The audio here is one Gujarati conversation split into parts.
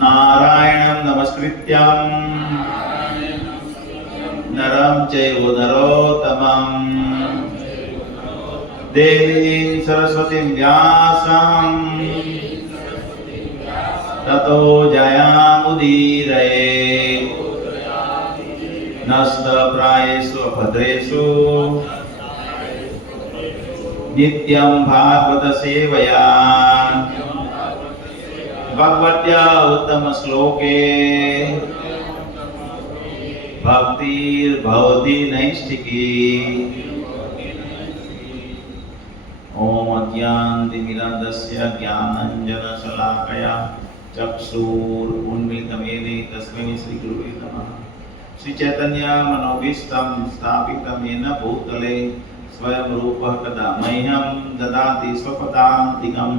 नारायणं नमस्कृत्यं नरं चैव नरोत्तमं देवीं सरस्वतीं व्यासं ततो जयामुदीरये नस्तप्रायेषु भद्रेषु नित्यं भागवत सेवया भगवत्या उत्तम श्लोके भक्तिर्भवति नैष्ठिकी। ओम अज्ञानतिमिरान्धस्य ज्ञानाञ्जनशलाकया चक्षुरुन्मिलितमेन तस्मै श्रीगुरुवे नमः। श्री चैतन्य मनोभीष्टं स्थापितं येन भूतले स्वयं रूपः कदा मह्यं ददाति स्वपदान्तिकं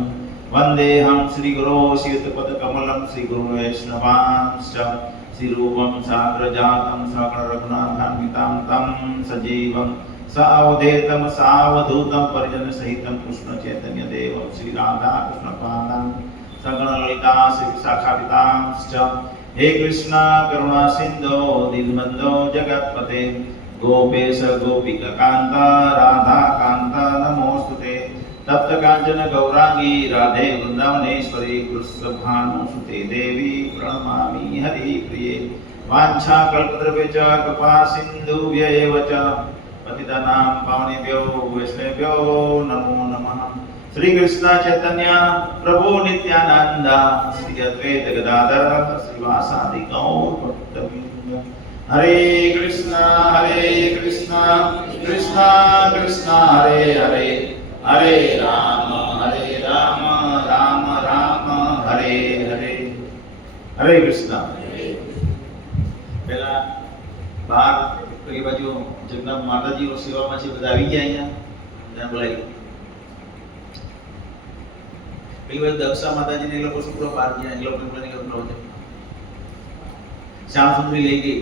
वन्देऽहं श्रीगुरो श्रीयुतपदकमलं श्रीगुरुवैष्णवांश्च श्रीरूपं साग्रजातं सकलरघुनाथान्वितं तं सजीवं सावधेतं सावधूतं परिजनसहितं कृष्णचैतन्यदेवं श्रीराधाकृष्णपादां सकलललिता श्रीविशाखान्वितांश्च। हे कृष्ण करुणा सिंधो दीनबन्धो जगत्पते गोपेश गोपिका कांत राधा कांत नमोस्तुते। तप्त कांचन गौरांगी राधे वृंदावनेश्वरी कृष्णभानुसुते देवी प्रणमामि हरिप्रिये। वाञ्छा कल्पद्रव्येच कृपा सिन्धुभ्यैव च पतितानां पावनेभ्यो वैष्णवेभ्यो नमो नमः। श्री कृष्ण चैतन्य प्रभु नित्यानंद श्री अद्वैत गदाधर श्रीवासादि गौर भक्तवृंद। हरे कृष्णा कृष्णा कृष्णा हरे हरे हरे राम राम राम हरे हरे। हरे कृष्णा। पहला बार પેલી બાજુ જગન્નાથ માતાજીનો સેવામાં છે બધા આવી ગયા અહીંયા ત્યાં બોલાવી પેલી બાજુ દક્ષા માતાજીને એ લોકો શુક્ર બહાર ગયા એ લોકો પ્લાનિંગ કરતા હોય શ્યામ સુંદરી લઈ ગઈ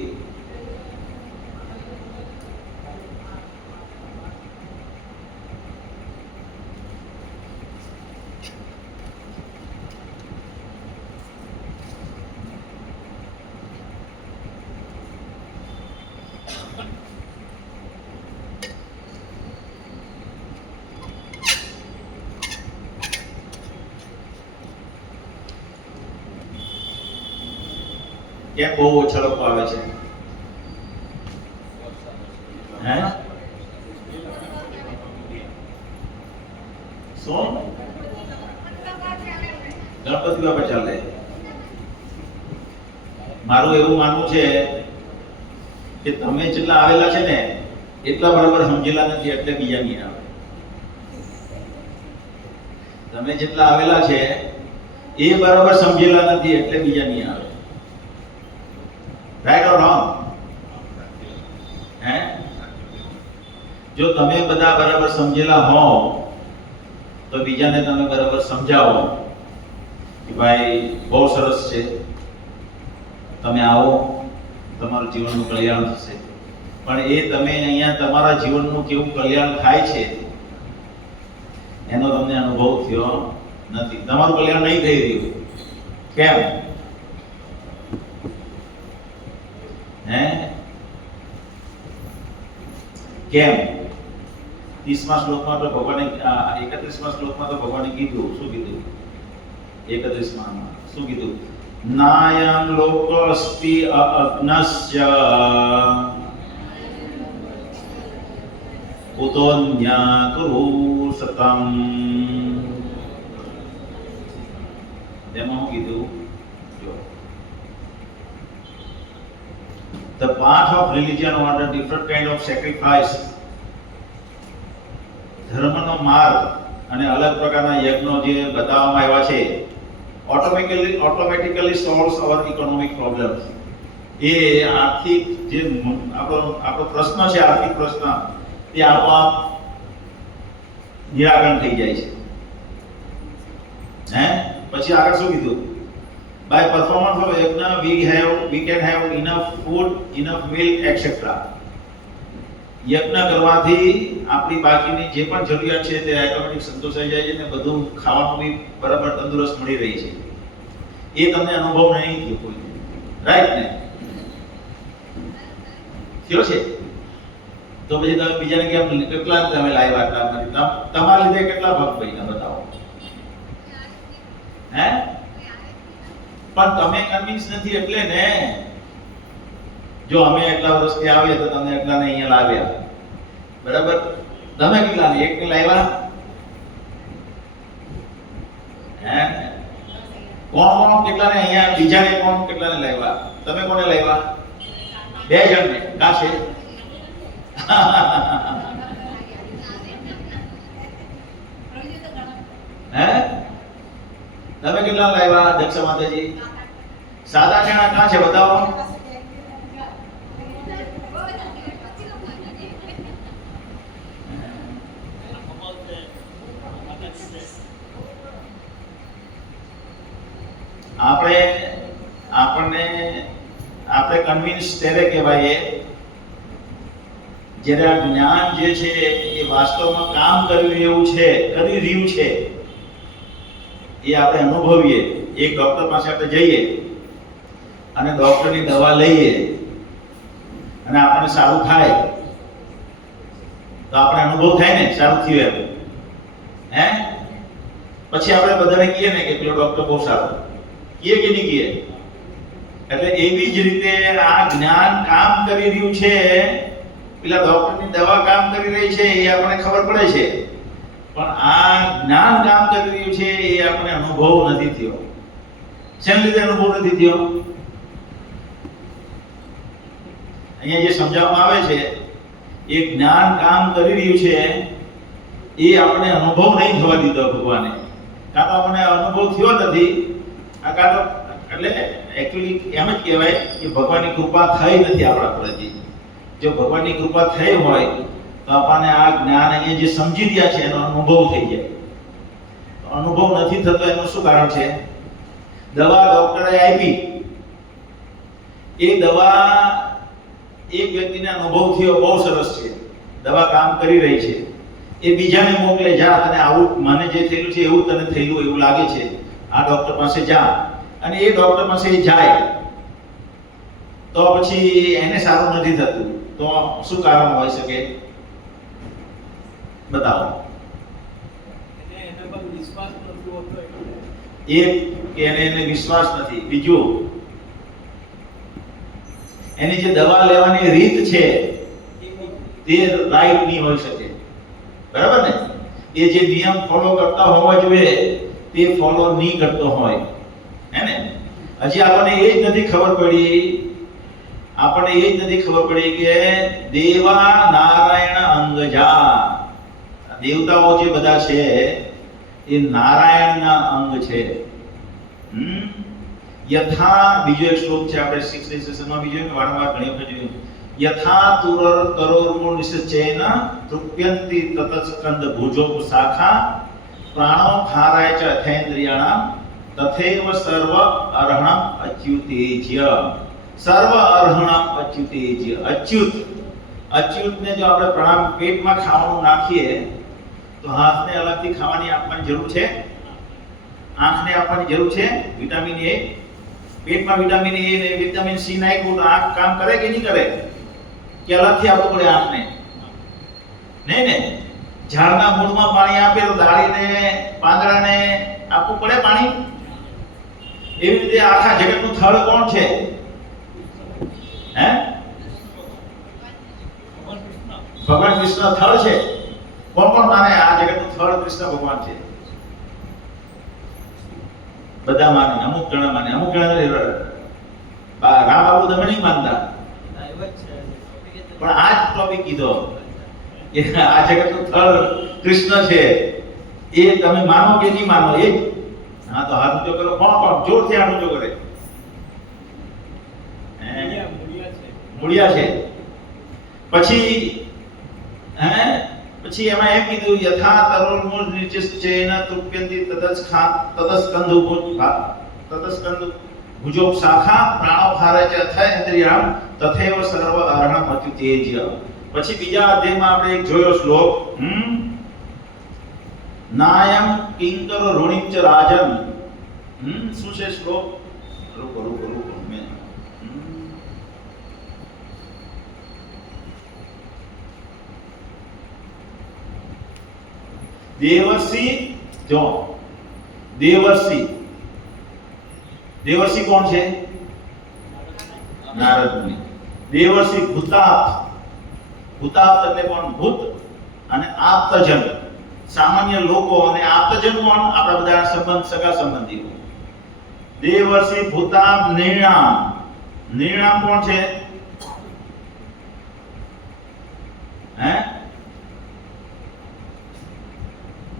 કેમ બહુ ઓછા લોકો આવે છે હે શું ગણપતિ બાપા ચાલે મારું એવું માનવું છે કે તમે જેટલા આવેલા છે ને એટલા બરાબર સમજેલા નથી એટલે બીજા નહીં આવે તમે જેટલા આવેલા છે એ બરાબર સમજેલા નથી એટલે બીજા નહીં આવે રાઈટ ઓર રોંગ હે જો તમે બધા બરાબર સમજેલા હો તો બીજાને તમે બરાબર સમજાવો કે ભાઈ બહુ સરસ છે તમે આવો તમારું જીવનનું કલ્યાણ થશે પણ એ તમે અહીંયા તમારા જીવનનું કેવું કલ્યાણ થાય છે એનો તમને અનુભવ થયો નથી તમારું કલ્યાણ નહીં થઈ રહ્યું કેમ હે કેમ 30મા શ્લોકમાં તો ભગવાને 31મા શ્લોકમાં તો ભગવાને કીધું શું કીધું 31માં શું કીધું નાયં લોકોસ્તિ અજ્ઞસ્ય ઉતોન્યાતુ સતમ તેમાં હું કીધું The path of religion or the different kind of sacrifice ધર્મનો માર્ગ અને અલગ પ્રકારના યજ્ઞો જે બતાવવામાં આવ્યા છે automatically solves our economic problems. એ આર્થિક જે આપણો પ્રશ્ન છે આર્થિક પ્રશ્ન એ આપોઆપ નિરાકરણ થઈ જાય છે હે પછી આગળ શું કીધું By performance of yajna, we can have enough food, enough milk, etc. યજ્ઞ કરવાથી આપણી બાકીની જે પણ જરૂરિયાત છે તે ઓટોમેટિક સંતોષાઈ જાય છે ને બધું ખાવાનું બી બરાબર તંદુરસ્ત મળી રહી છે એ તમને અનુભવ નહીં થયો કોઈ, રાઈટ ને? થયો છે તો પછી તમે બીજાને કેમ કેટલા તમે લાવ્યા આટલા? તમારા લીધે કેટલા ભક્ત બન્યા બતાવો? હે? પણ તમે કન્વિન્સ નથી એટલે ને. જો અમે એટલા વર્ષથી આવીએ તો તમને એટલાને અહીંયા લાવ્યા, બરાબર? તમે કેટલાને? એકને લાવ્યા? હે? કોણ કેટલાને અહીંયા? બીજાને કોણ કેટલાને લાવ્યા? તમે કોને લાવ્યા? 2 જણને. કા છે? હે? તમે કેટલા લાવ્યા દક્ષ માતાજી? 7-8 જણા. કા છે બતાવો? આપણે કન્વિન્સ ત્યારે કહેવાય જ્યારે આ જ્ઞાન જે છે એ વાસ્તવમાં કામ કરી રહ્યું છે એ આપણે અનુભવીએ. એક ડોક્ટર પાસે આપણે જઈએ અને ડોક્ટરની દવા લઈએ અને આપણને સારું થાય તો આપણે અનુભવ થાય ને સારું થયું એમ. હે? પછી આપણે બધાને કહીએ ને કે પેલો ડોક્ટર બહુ સારો, કહીએ કે નહીં કહીએ? એટલે એવી જ રીતે આ જ્ઞાન કામ કરી રહ્યું છે, પેલા ડોક્ટરની દવા કામ કરી રહી છે એ આપણને ખબર પડે છે, પણ આ જ્ઞાન કામ કરી રહ્યું છે એ આપણને અનુભવ નથી થયો. શેના લીધે અનુભવ નથી થયો? અહીંયા જે સમજાવવામાં આવે છે એ જ્ઞાન કામ કરી રહ્યું છે એ આપણે અનુભવ નહીં થવા દીધો ભગવાને. કાં તો આપણને અનુભવ થયો નથી, કાં તો એટલે એકચ્યુઅલી એમ જ કહેવાય કે ભગવાનની કૃપા થઈ નથી આપણા પર હજી. જો ભગવાનની કૃપા થઈ હોય તો આપણને આ જ્ઞાન અહીંયા જે સમજી રહ્યા છે એનો અનુભવ થઈ જાય. તો અનુભવ નથી થતો એનું શું કારણ છે? દવા ડોક્ટરે આપી, એ દવા એક વ્યક્તિને અનુભવ થયો બહુ સરસ છે, દવા કામ કરી રહી છે, એ બીજાને મોકલે, જા તને આવું, મને જે થયેલું છે એવું તને થયેલું એવું લાગે છે, આ ડોક્ટર પાસે જા. અને એ ડોક્ટર પાસે જાય તો પછી એને સારું નથી થતું, તો શું કારણ હોઈ શકે? બતાવો. એક કે એને વિશ્વાસ નથી, બીજું એની જે દવા લેવાની રીત છે તે રાઈટ નહીં હોઈ શકે, બરાબર ને? એ જે નિયમ ફોલો કરતા હોવા જોઈએ તે ફોલો નહીં કરતો હોય, હે ને? હજી આપણને એ જ નથી ખબર પડી કે દેવા નારાયણ અંગજા, દેવતાઓ જે બધા છે એ નારાયણના અંગ છે. યથા, બીજો એક શ્લોક છે આપણે 6th સેશનમાં બીજો એક વારંવાર ઘણી વખત જોયું. યથા તુરર કરોર્મૂળ નિશ્ચયેન તૃપ્યંતિ તતસ્કંદ ભુજો શાખા પ્રાણો ખારાય ચ અથેન્દ્રિયાણામ તથૈવ સર્વ અર્હણમ અચ્યુતેજ્ય. સર્વ અર્હણમ અચ્યુતેજ્ય. અચ્યુતને જો આપણે પ્રણામ પેટમાં ખાવાનું નાખીએ તો હાથને અલગથી ખાવાની આપવાની જરૂર છે, આંખને આપવાની જરૂર છે. વિટામિન એ, પેટમાં વિટામિન એ ને વિટામિન સી નાખ્યું તો આંખ કામ કરે કે નહીં કરે? કે અલગથી આપવું પડે આંખને? નહીં ને. ઝાડના મૂળમાં પાણી આપે તો ડાળીને પાંદડાને આપવું પડે પાણી. એવી રીતે આખા જગતનું થળ કોણ છે? હે? ભગવાન કૃષ્ણ થળ છે. કોણ માને આ જગતનું થળ કૃષ્ણ ભગવાન છે? બધા માને, અમુક જણા માને, અમુક જણા રામ બાબુ તમે નહીં માનતા, પણ આ જ ટોપિક કીધો કે આ જગતનું થળ કૃષ્ણ છે. એ તમે માનો કે નહીં માનો? એ હા તો હાથ ઊંચો કરો. કોણ જોરથી હાથ ઊંચો કરે? મૂળિયા છે. પછી એમાં એમ કીધું યથા તરુણ નિશ્ચયેન તૃપ્યંતિ તતસ્કંદુ ભુજો શાખા પ્રાણો ખારાય ચ અથેન્દ્રિયાણામ તથૈવ સર્વ અર્હણમ અચ્યુતેજ્ય. પછી બીજા અધ્યાયમાં આપણે એક જોયો શ્લોક, નાયમ કિંકર ઋણિચ રાજન. શું છે શ્લોક? રૂકો મેં દેવર્ષિ જો દેવર્ષિ કોણ છે? નારદ મુનિ. દેવર્ષિ ભૂતાપ એટલે કોણ? ભૂત અને આપ્તજન સામાન્ય લોકો અને આપ્તજન કોણ? આપણા બધા સંબંધ સગા સંબંધીઓ. દેવર્ષિ ભૂતાપ નિર્ણામ કોણ છે? હે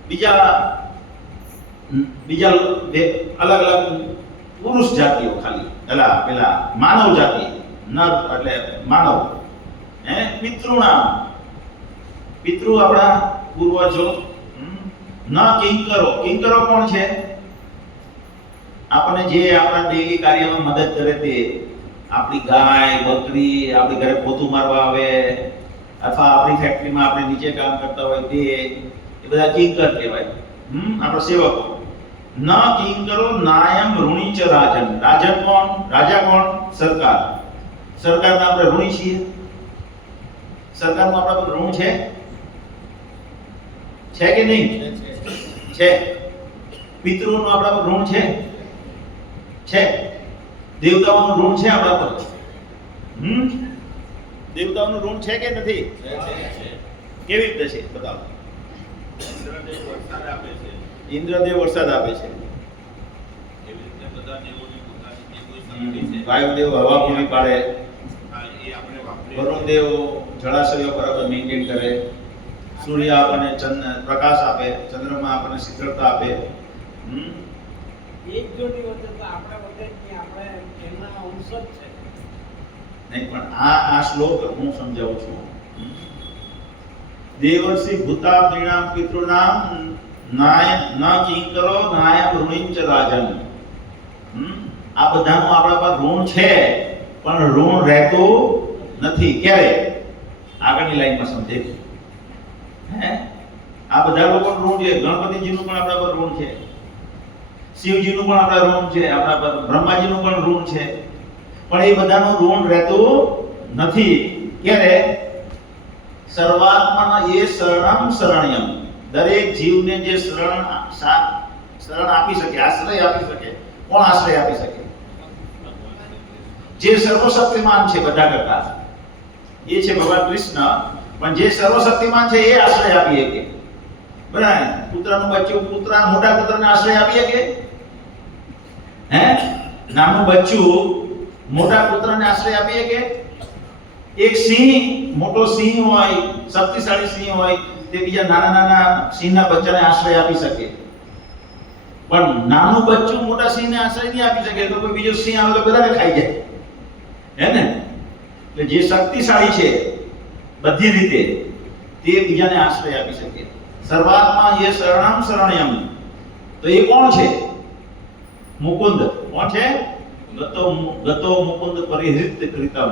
બીજા અલગ અલગ પુરુષ જાતિઓ ખાલી પેલા માનવ જાતિ નર એટલે માનવ. હે પિતૃણામ પિતૃ આપણા પૂર્વજો. ન કિંકરો કોણ છે? આપણને જે આપણા ડેલી કાર્યમાં મદદ કરે તે આપણી ગાય બકરી આપણી ઘરે પોતું મારવા આવે અથવા આપણી ફેક્ટરીમાં આપણે નીચે કામ કરતા હોય તે એ બધા કિંકર કહેવાય. આપણા સેવકો. ન કિંકરો નાયમ ઋણી ચ રાજન. રાજન કોણ? રાજા કોણ? સરકાર. સરકારના આપણે ઋણી છીએ. સરકારનું આપણા પર ઋણ છે કે નહીં? છે. પિતૃનું આપણા પર ઋણ છે. દેવતાઓનું ઋણ છે આપણા પર. દેવતાઓનું ઋણ છે કે નથી? કેવી રીતે છે બતાવો. ઇન્દ્રદેવ વરસાદ આપે છે. વાયુદેવ હવા પૂરી પાડે. વરુણદેવ જળાશયો બરાબર મેન્ટેન કરે. સૂર્ય આપણને પ્રકાશ આપે. ચંદ્રમા આપણને શીતળતા આપે. એક જોડી વચ્ચે તો આપણે વખતે આપણે એમના અંશ જ છે. નહીં પણ આ શ્લોક હું સમજાવું છું. દેવર્ષિ ભૂતા નિણામ પિતૃનામ નાય ન કિંકરો નાયમ ઋણિંચ રાજન. આ બધાનું આપણા પર ઋણ છે પણ ઋણ રહેતું નથી. ક્યારે? આગળની લાઈનમાં સમજે. હે આ બધા લોકોનું ઋણ છે. ગણપતિજીનું પણ આપણા પર ઋણ છે. શિવજીનું પણ આપણા ઋણ છે. આપણા પર બ્રહ્માજીનું પણ ઋણ છે. પણ એ બધાનું ઋણ રહેતું નથી. ક્યારે? સર્વાત્માના એ શરણમ શરણ્યમ. દરેક જીવને જે શરણ આપી શકે, આશ્રય આપી શકે. કોણ આશ્રય આપી શકે? જે સર્વશક્તિમાન છે બધા કરતા એ છે ભગવાન કૃષ્ણ. પણ જે સર્વશક્તિમાન છે એ આશ્રય આપી શકે. બરાબર. પુત્રનું બચ્ચું મોટા પુત્રને આશ્રય આપી શકે? હે નાનું બચ્ચું મોટા પુત્રને આશ્રય આપી શકે? એક સિંહ મોટો સિંહ હોય, શક્તિશાળી સિંહ હોય, તે બીજા નાના સિંહના બચ્ચાને આશ્રય આપી શકે. પણ નાનું બચ્ચું મોટા સિંહને આશ્રય નહીં આપી શકે. તો કોઈ બીજો સિંહ આવે તો બધાને ખાઈ જાય. હે ને? એટલે જે શક્તિશાળી છે બધી રીતે તે બીજાને આશ્રય આપી શકે. સર્વાત્મા યે શરણમ શરણ્યમ. તો એ કોણ છે? મુકુંદ. કોણ છે? ગતો મુકુંદ પરિહૃત કૃતમ.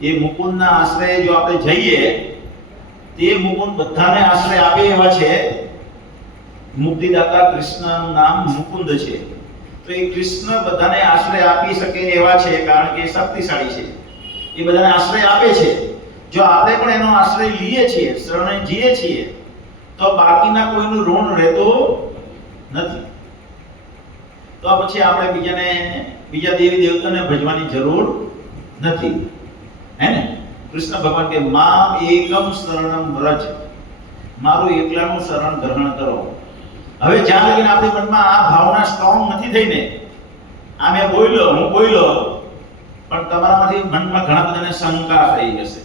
એ મુકુંદના આશ્રય જો આપણે જઈએ તે મુકુંદ બધાને આશ્રય આપે એવા છે. મુક્તિદાતા કૃષ્ણનું નામ મુકુંદ છે. તો એ કૃષ્ણ બધાને આશ્રય આપી શકે એવા છે કારણ કે શક્તિશાળી છે. એ બધાને આશ્રય આપે છે. જો આપણે પણ એનો આશ્રય લઈએ છીએ, શરણે જઈએ છીએ, તો બાકીના કોઈનું ઋણ રહેતું નથી. તો પછી આપણે બીજા દેવી દેવતાને ભજવાની જરૂર નથી. હે ને? કૃષ્ણ ભગવાન કે મામ એકમ શરણમ વ્રજ. મારું એકલાનું શરણ ગ્રહણ કરો. હવે જ્યાં લગીને આપણી મનમાં આ ભાવના સ્ટ્રોંગ નથી થઈ ને, આ મેં બોલ્યો, હું બોલ્યો, પણ તમારામાંથી મનમાં ઘણા બધાને શંકા થઈ જશે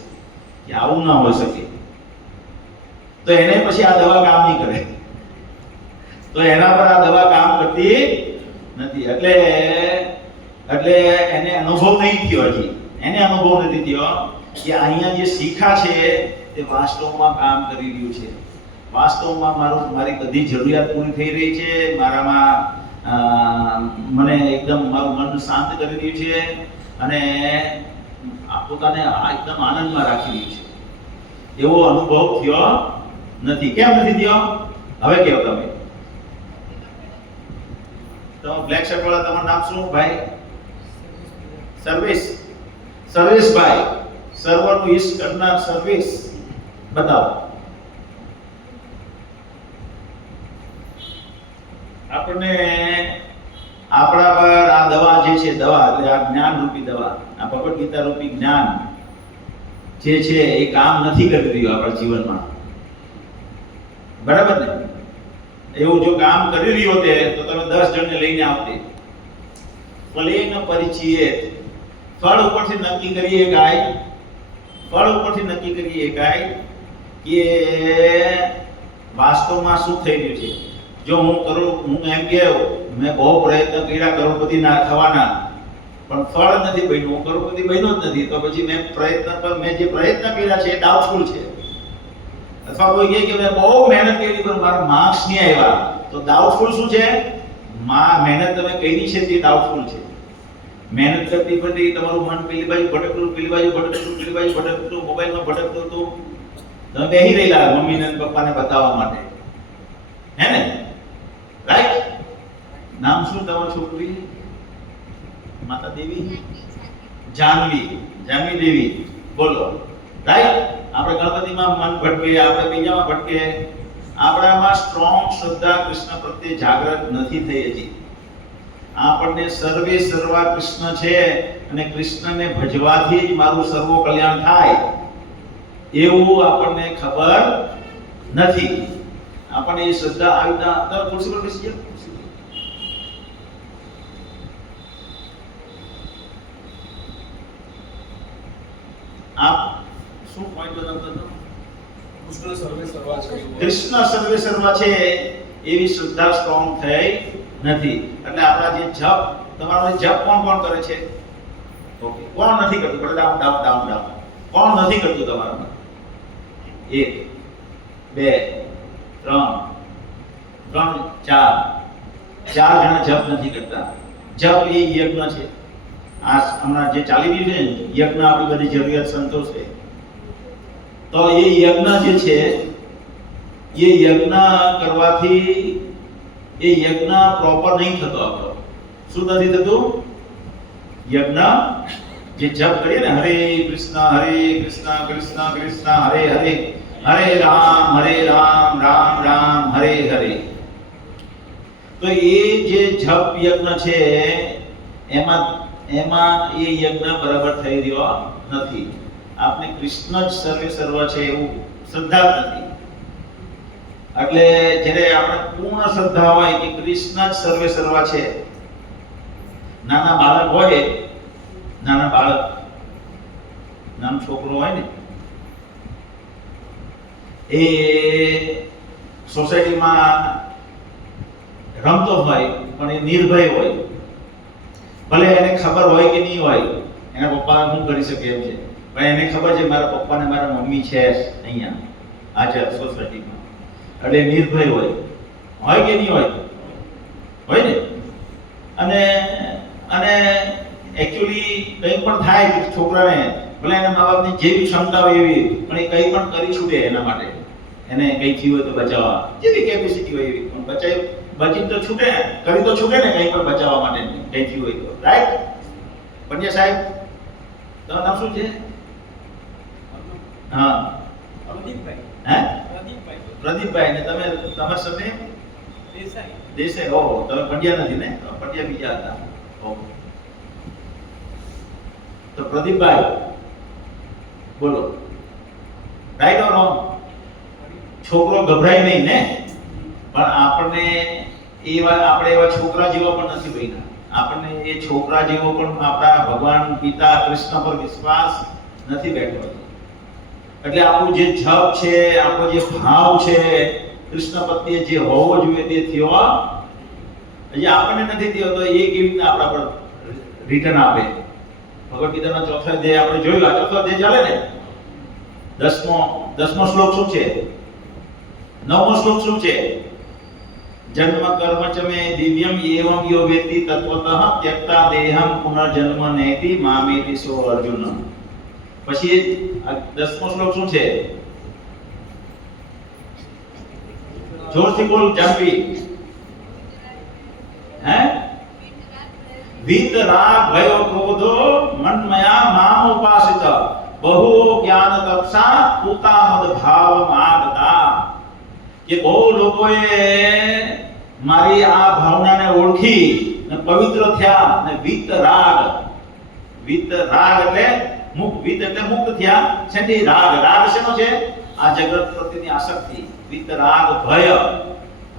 કે આવું ના હોઈ શકે. તો એને પછી આ દવા કામ નહીં કરે. તો એના પર આ દવા કામ કરતી નથી. એટલે એને અનુભવ નહીં થયો. હજી એને અનુભવ નથી થયો કે અહીંયા જે શીખા છે તે વાસ્તવમાં કામ કરી રહ્યું છે. વાસ્તવમાં મારી બધી જરૂરિયાત પૂરી થઈ રહી છે. મારામાં મને એકદમ મારું મન શાંત કરી રહ્યું છે અને પોતાને એકદમ આનંદમાં રાખી રહ્યું છે. એવો અનુભવ થયો નથી. કેમ નથી થયો? હવે કહો તમે બ્લેક શર્ટ વાળા, તમારું નામ શું ભાઈ? સર્વિસ. સર્વિસ ભાઈ, સર્વનું ઈશ કરનાર સર્વિસ. બતાવો. આપણને આપણા પર આ દવા જે છે, દવા એટલે આ જ્ઞાન રૂપી દવા, આ ભગવદ ગીતા રૂપી જ્ઞાન જે છે એ કામ નથી કરી રહ્યું આપણા જીવનમાં. બરાબર ને? એવું જો કામ કરી રહ્યું હોતે તો તમે 10 જણને લઈને આવતે. ફલેન પરિચિયેત, ફળ ઉપરથી નક્કી કરીએ કાય, ફળ ઉપરથી નક્કી કરીએ કાય કે વાસ્તવમાં શું થઈ રહ્યું છે. જો હું એમ કે મેં બહુ પ્રયત્ન કર્યા કરોડપતિ ના થવાના, પણ ફળ નથી બન્યું, હું કરોડપતિ બન્યો જ નથી, તો પછી મેં જે પ્રયત્ન કર્યા છે એ ડાઉટફુલ છે. અથવા કોઈ કહે કે મેં બહુ મહેનત કરી પણ મારા માર્ક્સ નહીં આવ્યા, તો ડાઉટફુલ શું છે? મહેનત તમે કરી છે તે ડાઉટફુલ છે. મહેનત કરતી કરતી તમારું મન પેલી બાજુ ભટકતું, પેલી બાજુ ભટકતું, પેલી બાજુ ભટકતું, મોબાઈલમાં ભટકતું હતું, તમે બેહી રહેલા મમ્મીને અને પપ્પાને બતાવવા માટે. હે ને? રાઈટ? નામ શું તમારી છોકરી? માતા દેવી? જાનવી. જાનવી દેવી. બોલો. રાઈટ? આપણે ગણપતિમાં મન ભટકે, આપણે બીજામાં ભટકે. આપણામાં સ્ટ્રોંગ શ્રદ્ધા કૃષ્ણ પ્રત્યે જાગૃત નથી થઈ હજી. આપણને સર્વે સર્વા કૃષ્ણ છે અને કૃષ્ણને ભજવાથી જ મારું સર્વ કલ્યાણ થાય એવું આપણને ખબર નથી. આપણને એ શ્રદ્ધા આવી રીતના અંદર ખુરશી પર બેસી જાઓ. આપ શું પોઈન્ટ બતાવતા? કૃષ્ણ સર્વે સર્વા છે. કૃષ્ણ સર્વે સર્વા છે એવી શ્રદ્ધા સ્ટ્રોંગ થઈ નથી. એટલે આપણા જે જપ, તમારો જપ કોણ કરે છે? ઓકે, કોણ નથી કરતું? બરાબર, ડાઉન ડાઉન ડાઉન ડાઉન. કોણ નથી કરતું તમારામાં? 1 2 3 4 જણા જપ નથી કરતા. જપ એ યજ્ઞ છે. આ હમણાં જે ચાલી રહ્યું છે ને, યજ્ઞ આપણી બધી જરૂરિયાત સંતોષે. તો એ યજ્ઞ જે છે એ યજ્ઞ કરવાથી એ યજ્ઞ પ્રોપર નહીં થતો આપણો. શું નથી થતું? યજ્ઞ જે જપ કરીએ ને, હરે કૃષ્ણ કૃષ્ણ કૃષ્ણ હરે હરે, હરે રામ રામ રામ હરે હરે. તો એ જે જપ યજ્ઞ છે એમાં એ યજ્ઞ બરાબર થઈ રહ્યો નથી. આપણે કૃષ્ણ જ સર્વે સર્વ છે એવું શ્રદ્ધા નથી. એટલે જ્યારે આપણે પૂર્ણ શ્રદ્ધા હોય કે કૃષ્ણ જ સર્વે સર્વ છે. નાના બાળક હોય, નાનો છોકરો હોય ને, એ સોસાયટીમાં રમતો હોય પણ એ નિર્ભય હોય. ભલે એને ખબર હોય કે નહીં હોય એના પપ્પા શું કરી શકે એમ છે, પણ એને ખબર છે મારા પપ્પા ને મારા મમ્મી છે અહીંયા હાજર સોસાયટીમાં. એટલે નિર્ભય હોય કે નહીં હોય? હોય ને. અને એકચ્યુઅલી કંઈ પણ થાય છોકરાને, ભલે એના મા બાપની જેવી ક્ષમતા હોય એવી, પણ એ કંઈ પણ કરી છૂટે એના માટે. એને કંઈ થયું હોય તો બચાવવા, જેવી કેપેસિટી હોય એવી, પણ બચી તો છૂટે, કરી તો છૂટે ને કંઈ પણ બચાવવા માટે કંઈ થયું હોય તો. રાઈટ? પંડ્યા સાહેબ, તમારું નામ શું છે? હા, પ્રદીપભાઈ. હે? પ્રદીપભાઈ. પ્રદીપભાઈ. ને તમે તમારા સાથે દેસાઈ. દેસાઈ. ઓહો, તમે પંડ્યા નથી ને? પંડ્યા બીજા હતા. ઓહો. તો પ્રદીપભાઈ બોલો, રાઈટ ઓર રોંગ? છોકરો ગભરાય નહીં ને, પણ આપણે એવા છોકરા જેવા પણ નથી બન્યા. આપણને એ છોકરા જેવો પણ આપણા ભગવાન પિતા કૃષ્ણ પર વિશ્વાસ નથી બેઠો. એટલે આપણું જે જપ છે, આપણો જે ભાવ છે કૃષ્ણ પ્રત્યે જે હોવો જોઈએ તે થયો હજી આપણને નથી થયો. તો એ કેવી રીતે આપણા પર રિટર્ન આપે? ભગવદ ગીતાનો ચોથો અધ્યાય આપણે જોયું. આ ચોથો અધ્યાય ચાલે ને. 10મો શ્લોક શું છે? 9મો શ્લોક શું છે? જન્મ કર્મ ચ મે દિવ્યમ એવં યો વેતિ તત્વતઃ ત્યક્તા દેહમ પુનર્જન્મ નેતિ મામેતિ સો અર્જુન. પછી 10મો શ્લોક શું છે? જોરથી બોલ જાનવી. હે? વીત રાગ ભયો ક્રોધો મન્મયા મામ ઉપાસિત બહુ જ્ઞાન તપસા પૂતા મદ ભાવ માગતા કે બહુ લોકોએ મારી આ ભાવનાને ઓળખી ને પવિત્ર થયા ને વીત રાગ એટલે વીત એટલે મુક્ત થયા છેથી રાગ શેનો છે આ જગત પ્રત્યેની આસક્તિ વીત રાગ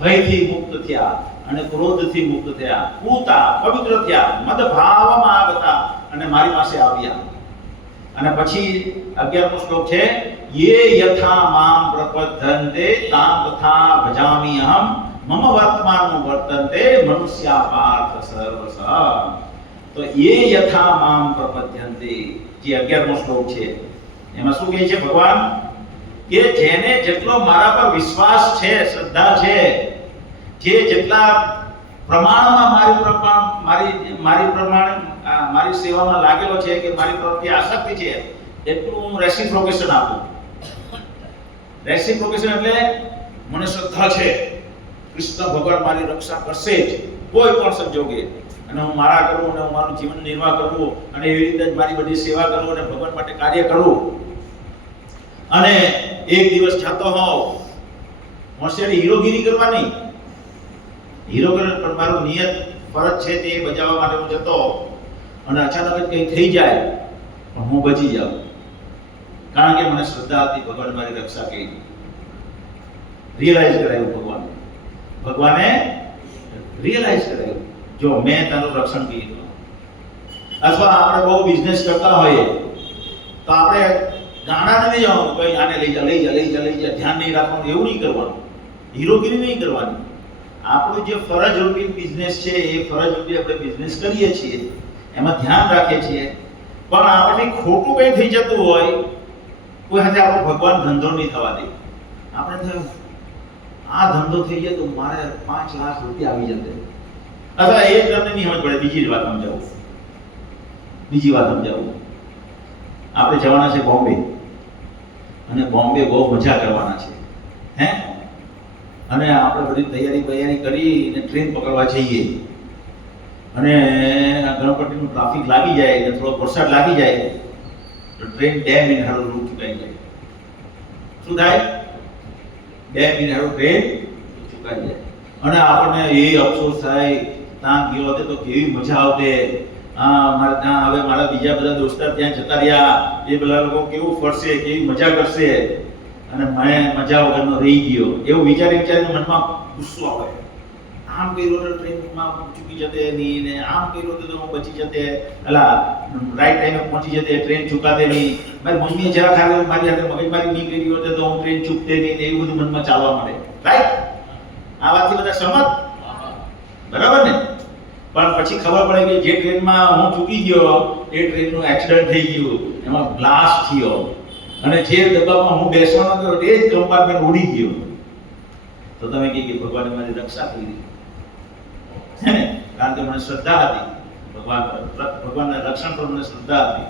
ભયથી મુક્ત થયા અને ક્રોધથી મુક્ત થયા પૂતા પવિત્ર થયા મદ ભાવમાં આગતા અને મારી પાસે આવ્યા અને પછી 11મો શ્લોક છે યે યથા મામ પ્રપદ્ધન્તે તામ તથા ભજામિ અહમ મમ વર્તમાનો વર્તન્તે મનુષ્યા પાર્થ સર્વસ તો યે યથા મામ પ્રપદ્ધન્તે જે 11મો શ્લોક છે એમાં શું કહે છે ભગવાન કે જેને જેટલો મારા પર વિશ્વાસ છે શ્રદ્ધા છે જે જેટલા પ્રમાણમાં મારી સેવામાં લાગેલો છે કે મારી પ્રત્યે આસક્તિ છે એટલું હું રેસિપ્રોકેશન આપું. રેસિપ્રોકેશન એટલે મને શ્રદ્ધા છે કૃષ્ણ ભગવાન મારી રક્ષા કરશે જ કોઈ પણ સંજોગે અને હું મારા કરું અને હું મારું જીવન નિર્વાહ કરું અને એવી રીતે જ મારી બધી સેવા કરું અને ભગવાન માટે કાર્ય કરું અને એક દિવસ જતો હોઉં હોશિયારી હીરોગીરી કરવાની હીરોગીરી પર મારું નિયત ફરજ છે તે બજાવવા માટે હું જતો અને અચાનક જ કંઈ થઈ જાય પણ હું બચી જાઉં કારણ કે મને શ્રદ્ધા હતી ભગવાન મારી રક્ષા કરી રિયલાઇઝ કરાયું ભગવાને રિયલાઇઝ કરાયું જો મેં તારું રક્ષણ કર્યું અથવા આપણે બહુ બિઝનેસ કરતા હોઈએ તો આપણે ગાણાને નહીં જવાનું કઈ આને લઈ જા ધ્યાન નહીં રાખવાનું એવું નહીં કરવાનું હીરોગીરી નહીં કરવાની આપણું જે ફરજ રૂપી બિઝનેસ છે એ ફરજ રૂપી આપણે બિઝનેસ કરીએ છીએ એમાં ધ્યાન રાખીએ છીએ પણ આપણે ખોટું કંઈ થઈ જતું હોય કોઈ સાથે આપણો ભગવાન ધંધો નહીં થવા દે આપણે થયું આ ધંધો થઈ જાય તો મારે 5 લાખ રૂપિયા આવી જશે અથવા એ તમને નહીં સમજ પડે બીજી વાત સમજાવું આપણે જવાના છે બોમ્બે અને બોમ્બે બહુ મજા કરવાના છે હે અને આપણે બધી તૈયારી કરીને ટ્રેન પકડવા જઈએ અને ગણપતિનું ટ્રાફિક લાગી જાય અને થોડો વરસાદ લાગી જાય તો ટ્રેન 2 મિનિટ હારું રૂટ ચૂકાઈ જાય શું થાય 2 મિનિટ હારું ટ્રેન ચૂકાઈ જાય અને આપણને એ અફસોસ થાય ત્યાં ગયો હતો તો કેવી મજા આવતે મારે ત્યાં હવે મારા બીજા બધા દોસ્તાર ત્યાં જતા રહ્યા એ બધા લોકો કેવું ફરશે કેવી મજા કરશે અને મેં મજા વગરનો રહી ગયો એવું વિચારીને મનમાં ગુસ્સો આવે આમ કર્યું તો ટ્રેનમાં ચૂકી જતે નહીં ને આમ કર્યું તો હું બચી જતે અલા રાઈટ ટાઈમે પહોંચી જતે ટ્રેન ચૂકાતે નહીં મારી મમ્મીએ જરા ખાલી મારી સાથે મગજમારી નહીં કરી હોત તો હું ટ્રેન ચૂકતે નહીં એવું બધું મનમાં ચાલવા માંડે રાઈટ આ વાતથી બધા સહમત બરાબર ને પણ પછી ખબર પડે કે જે ટ્રેનમાં હું ચૂકી ગયો એ ટ્રેનનું એક્સિડન્ટ થઈ ગયું એમાં બ્લાસ્ટ થયો અને જે ડબ્બામાં હું બેસવાનો હતો એ જ કમ્પાર્ટમેન્ટ ઉડી ગયો તો તમે કહે કે ભગવાને મારી રક્ષા કરી હે ને કારણ કે મને શ્રદ્ધા હતી ભગવાનના રક્ષણ પર મને શ્રદ્ધા હતી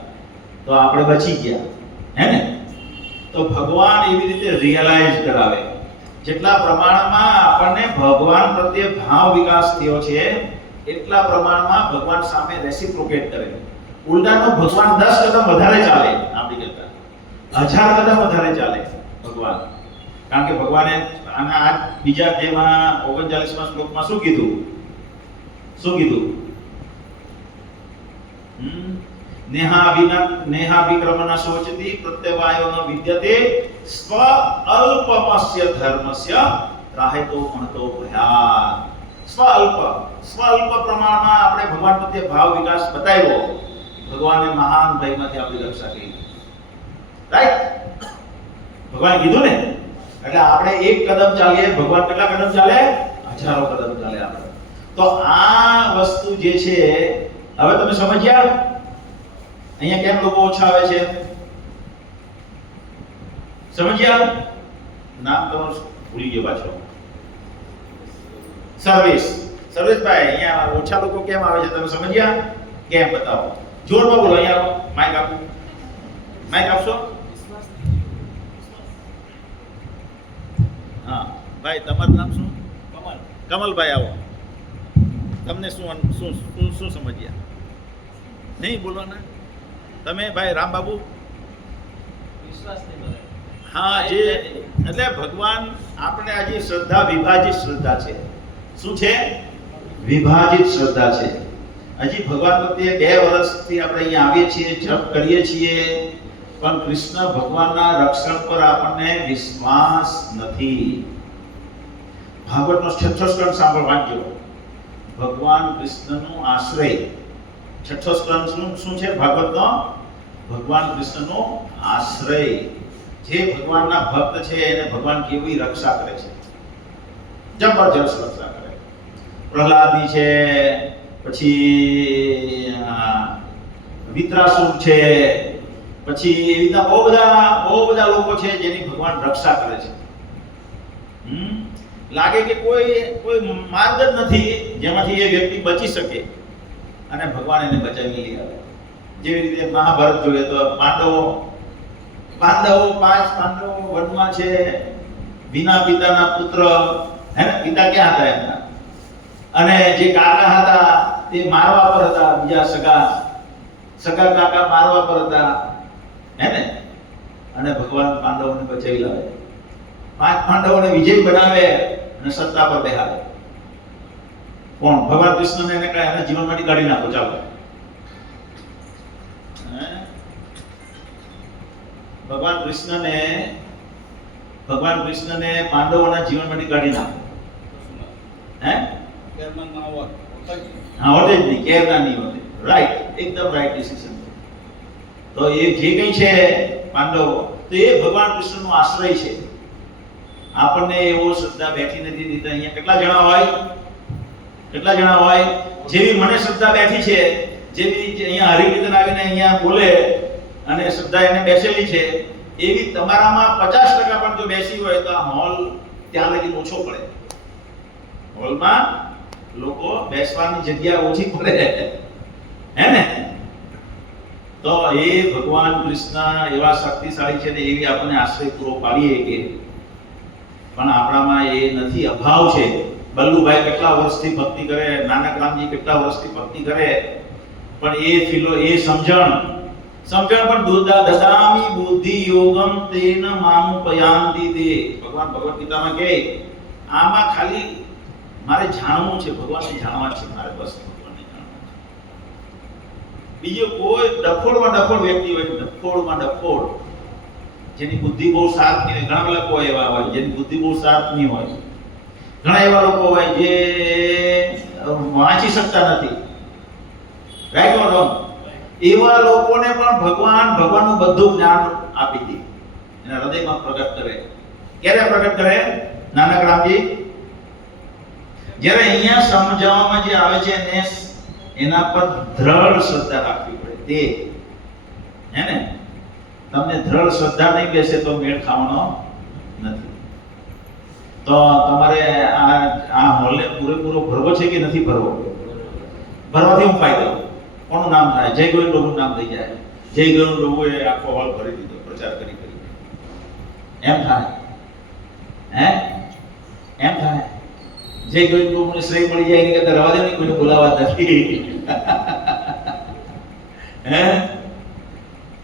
તો આપણે બચી ગયા હે ને તો ભગવાન એવી રીતે રિયલાઇઝ કરાવે જેટલા પ્રમાણમાં આપણને ભગવાન પ્રત્યે ભાવ વિકાસ થયો છે એટલા પ્રમાણમાં ભગવાન સામે રેસિપ્રોકેટ કરે ઉલટાનો ભગવાન 10 કદમ વધારે ચાલે આપણી કરતા 1000 કદમ વધારે ચાલે ભગવાન કારણ કે ભગવાને આના આ બીજા જેમાં 39મા શ્લોકમાં શું કીધું નેહા વિક્રમના સોચતી પ્રત્યવાયો ન વિદ્યતે સ્વ અલ્પમસ્ય ધર્મસ્ય રાહેતો મહતો ભયાત સ્વલ્પ પ્રમાણમાં આપણે ભગવાન પ્રત્યે ભાવ વિકાસ બતાવ્યો ભગવાને મહાન ભયમાંથી આપણી રક્ષા કરી રાઈટ ભગવાન કીધું ને એટલે આપણે એક કદમ ચાલીએ ભગવાન કેટલા કદમ ચાલે હજારો કદમ ચાલે આપણે તો આ વસ્તુ જે છે હવે તમે સમજ્યા અહીંયા કેમ લોકો ઓછા આવે છે સમજ્યા નામ તમારું ભૂલી ગયો પાછો સર્વિસભાઈ અહીંયા ઓછા લોકો કેમ આવે છે તમે સમજ્યા કેમ બતાવો જોરમાં બોલો અહીંયા માઈક આપશો હા ભાઈ તમારું નામ શું કમલભાઈ આવો તમને શું સમજ્યા નહીં બોલવાના તમે ભાઈ રામબાબુ? વિશ્વાસ નહીં મળે. હા, જે એટલે ભગવાન આપણે આજે શ્રદ્ધા વિભાજિત શ્રદ્ધા છે. શું છે? વિભાજિત શ્રદ્ધા છે. હજી ભગવાન પ્રત્યે 2 વર્ષથી આપણે અહીંયા આવીએ છીએ, જપ કરીએ છીએ, પણ કૃષ્ણ ભગવાનના રક્ષણ પર આપણને વિશ્વાસ નથી. ભાગવતનો 6થો સ્કંદ સાંભળ વાંચજો. ભગવાન કૃષ્ણનો આશ્રય. 6થો સ્કંદ શું છે ભાગવતનો? ભગવાન કૃષ્ણનો આશ્રય. જે ભગવાનના ભક્ત છે એને ભગવાન કેવી રક્ષા કરે છે, જબરજસ્ત રક્ષા કરે. પ્રહલાદની છે, પછી વિત્રાસુર છે, પછી એવી રીતના બહુ બધા લોકો છે જેની ભગવાન રક્ષા કરે છે. લાગે કે કોઈ માર્ગ જ નથી જેમાંથી એ વ્યક્તિ બચી શકે અને ભગવાન એને બચાવી લે. જેવી રીતે મહાભારત જોઈએ તો પાંડવો 5 પાંડવો વનમાં છે, વિના પિતાના પુત્ર, હે ને? પિતા ક્યાં હતા એમના? અને જે કાકા હતા તે મારવા પર હતા, બીજા સગા કાકા મારવા પર હતા, હે ને? અને ભગવાન પાંડવોને બચાવી લાવે, 5 પાંડવોને વિજય બનાવે અને સત્તા પર બેહાડે. કોણ? ભગવાન કૃષ્ણને એને કહે એના જીવનમાંથી કાઢી નાખો, ચાલો. ભગવાન કૃષ્ણને પાંડવોના જીવનમાંથી કાઢી નાખો. હે? કેરમાં ના હોત. હા, હોતે જ નહીં, કેરના નહીં હોતે. રાઈટ, એકદમ રાઈટ ડિસિઝન. તો એ જે કંઈ છે પાંડવો, તો એ ભગવાન કૃષ્ણનો આશ્રય છે. આપણને એવો શ્રદ્ધા બેઠી નથી દીધા. અહીંયા કેટલા જણા હોય જેવી મને શ્રદ્ધા બેઠી છે, જેવી અહીંયા હરિકીર્તન આવીને અહીંયા બોલે અને શ્રદ્ધા એને બેસેલી છે, એવી તમારામાં 50% પણ જો બેસી હોય તો આ હોલ ત્યાં લગી ઓછો પડે. હોલમાં લોકો બેસવાની જગ્યા ઓછી પડે, હે ને? તો એ ભગવાન કૃષ્ણ એવા શક્તિશાળી છે ને એવી આપણને આશ્રય પૂરો પાડીએ કે, પણ આપણામાં એ નથી, અભાવ છે. બલ્લુભાઈ કેટલા વર્ષથી ભક્તિ કરે, નાનક રામજી કેટલા વર્ષથી ભક્તિ કરે, પણ એ સમજણ પણ દદામી બુદ્ધિ યોગમ તેન મામુપયાન્તિ તે. ભગવાન ભગવદ ગીતામાં કહે આમાં ખાલી મારે જાણવું છે, ભગવાનને જાણવા છે મારે, બસ ભગવાનને જાણવા છે. બીજો કોઈ ડફોડ વ્યક્તિ હોય, ડફોડ જેની બુદ્ધિ બહુ શાર્પ નહીં હોય. ઘણા લોકો એવા હોય જેની બુદ્ધિ બહુ શાર્પ નહીં હોય. ઘણા એવા લોકો હોય જે વાંચી શકતા નથી. Right or wrong? એવા લોકોને પણ ભગવાનનું બધું જ્ઞાન આપી દે, એના હૃદયમાં પ્રગટ કરે. ક્યારે પ્રગટ કરે? નાનક રામજી જ્યારે અહીંયા સમજાવવામાં જે આવે છે એને એના પર દ્રઢ શ્રદ્ધા રાખવી પડે. તે હે ને? તમને દ્રઢ શ્રદ્ધા નહીં બેસે તો મેળ ખાવાનો નથી. તો તમારે આ હોલને પૂરેપૂરો ભરવો છે કે નથી ભરવો? ભરવાથી હું ફાયદો? કોનું નામ થાય? જય ગોવિંદ પ્રભુનું નામ થઈ જાય. જય ગોવિંદ પ્રભુએ આખો હોલ ભરી દીધો, પ્રચાર કરી. એમ થાય? હે? એમ થાય? જય ગોવિંદ પ્રભુને શ્રેય મળી જાય એની કરતા રવા દે નહીં, કોઈને બોલાવા નથી. હે?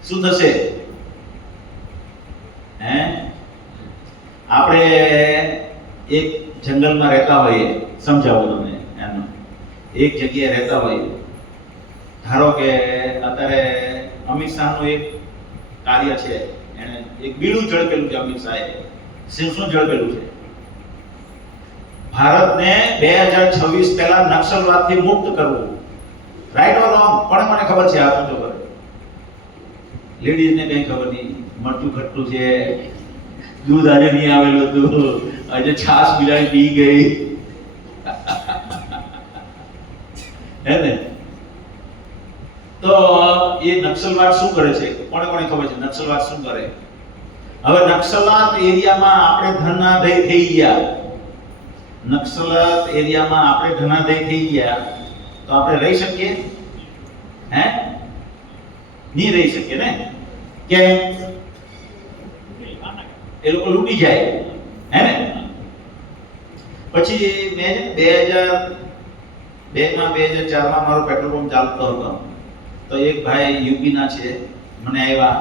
શું થશે? હે? આપણે એક જંગલમાં રહેતા હોઈએ, સમજાવું તમને એનું. એક જગ્યાએ રહેતા હોઈએ, ધારો કે અત્યારે અમિત શાહનું એક કાર્ય છે, એને એક બીડું ઝડપેલું છે. અમિત શાહે શું ઝડપેલું છે? ભારતને 2026 પહેલા નક્સલવાદથી મુક્ત કરવું. Right or wrong? પણ મને ખબર છે, આ તો ખબર. લેડીઝને કઈ ખબર નહીં. મરચું ખટ્ટું છે, દૂધ આજે નહીં આવેલું હતું, આજે છાશ બિલાડી પી ગઈ, હે ને? તો એ નક્સલવાદ શું કરે છે? કોને ખબર છે નક્સલવાદ શું કરે? હવે નક્સલવાદ એરિયામાં આપણે ધનાધય થઈ ગયા. નક્સલવાદ એરિયામાં આપણે ધનાધય થઈ ગયા તો આપણે રહી શકીએ? હે? નહીં રહી શકીએ ને? કેમ? એ લોકો લૂંટી જાય, હે ને? પછી મેં 2002 માં 2004 માં મારો પેટ્રોલ પંપ ચાલતો હતો. તો એક ભાઈ યુપીના છે, મને આવ્યા,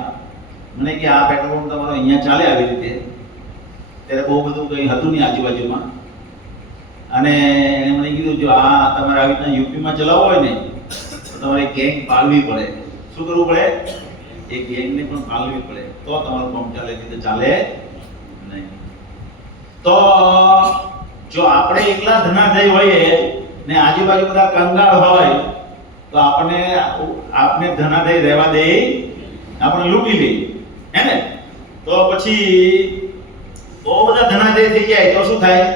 મને કે આ પેટ્રોલ પંપ તમારો અહીંયા ચાલે આવી રીતે. ત્યારે બહુ બધું કંઈ હતું નહીં આજુબાજુમાં, અને એણે મને કીધું જો આ તમારે આવી રીતના યુપીમાં ચલાવવો હોય ને તો તમારે ગેંગ પાળવી પડે. શું કરવું પડે? એ ગેંગને પણ પાળવી પડે, તો તમારું પંપ ચાલે, નહીં તો ચાલે નહીં. તો જો આપણે એકલા ધનાધય હોઈએ ને આજુબાજુ બધા કંગાળ હોય તો આપણે ધનાધય રહેવા દે, આપણે લૂંટી લે, હે ને? તો પછી બહુ બધા ધનાધય થઈ જાય તો શું થાય?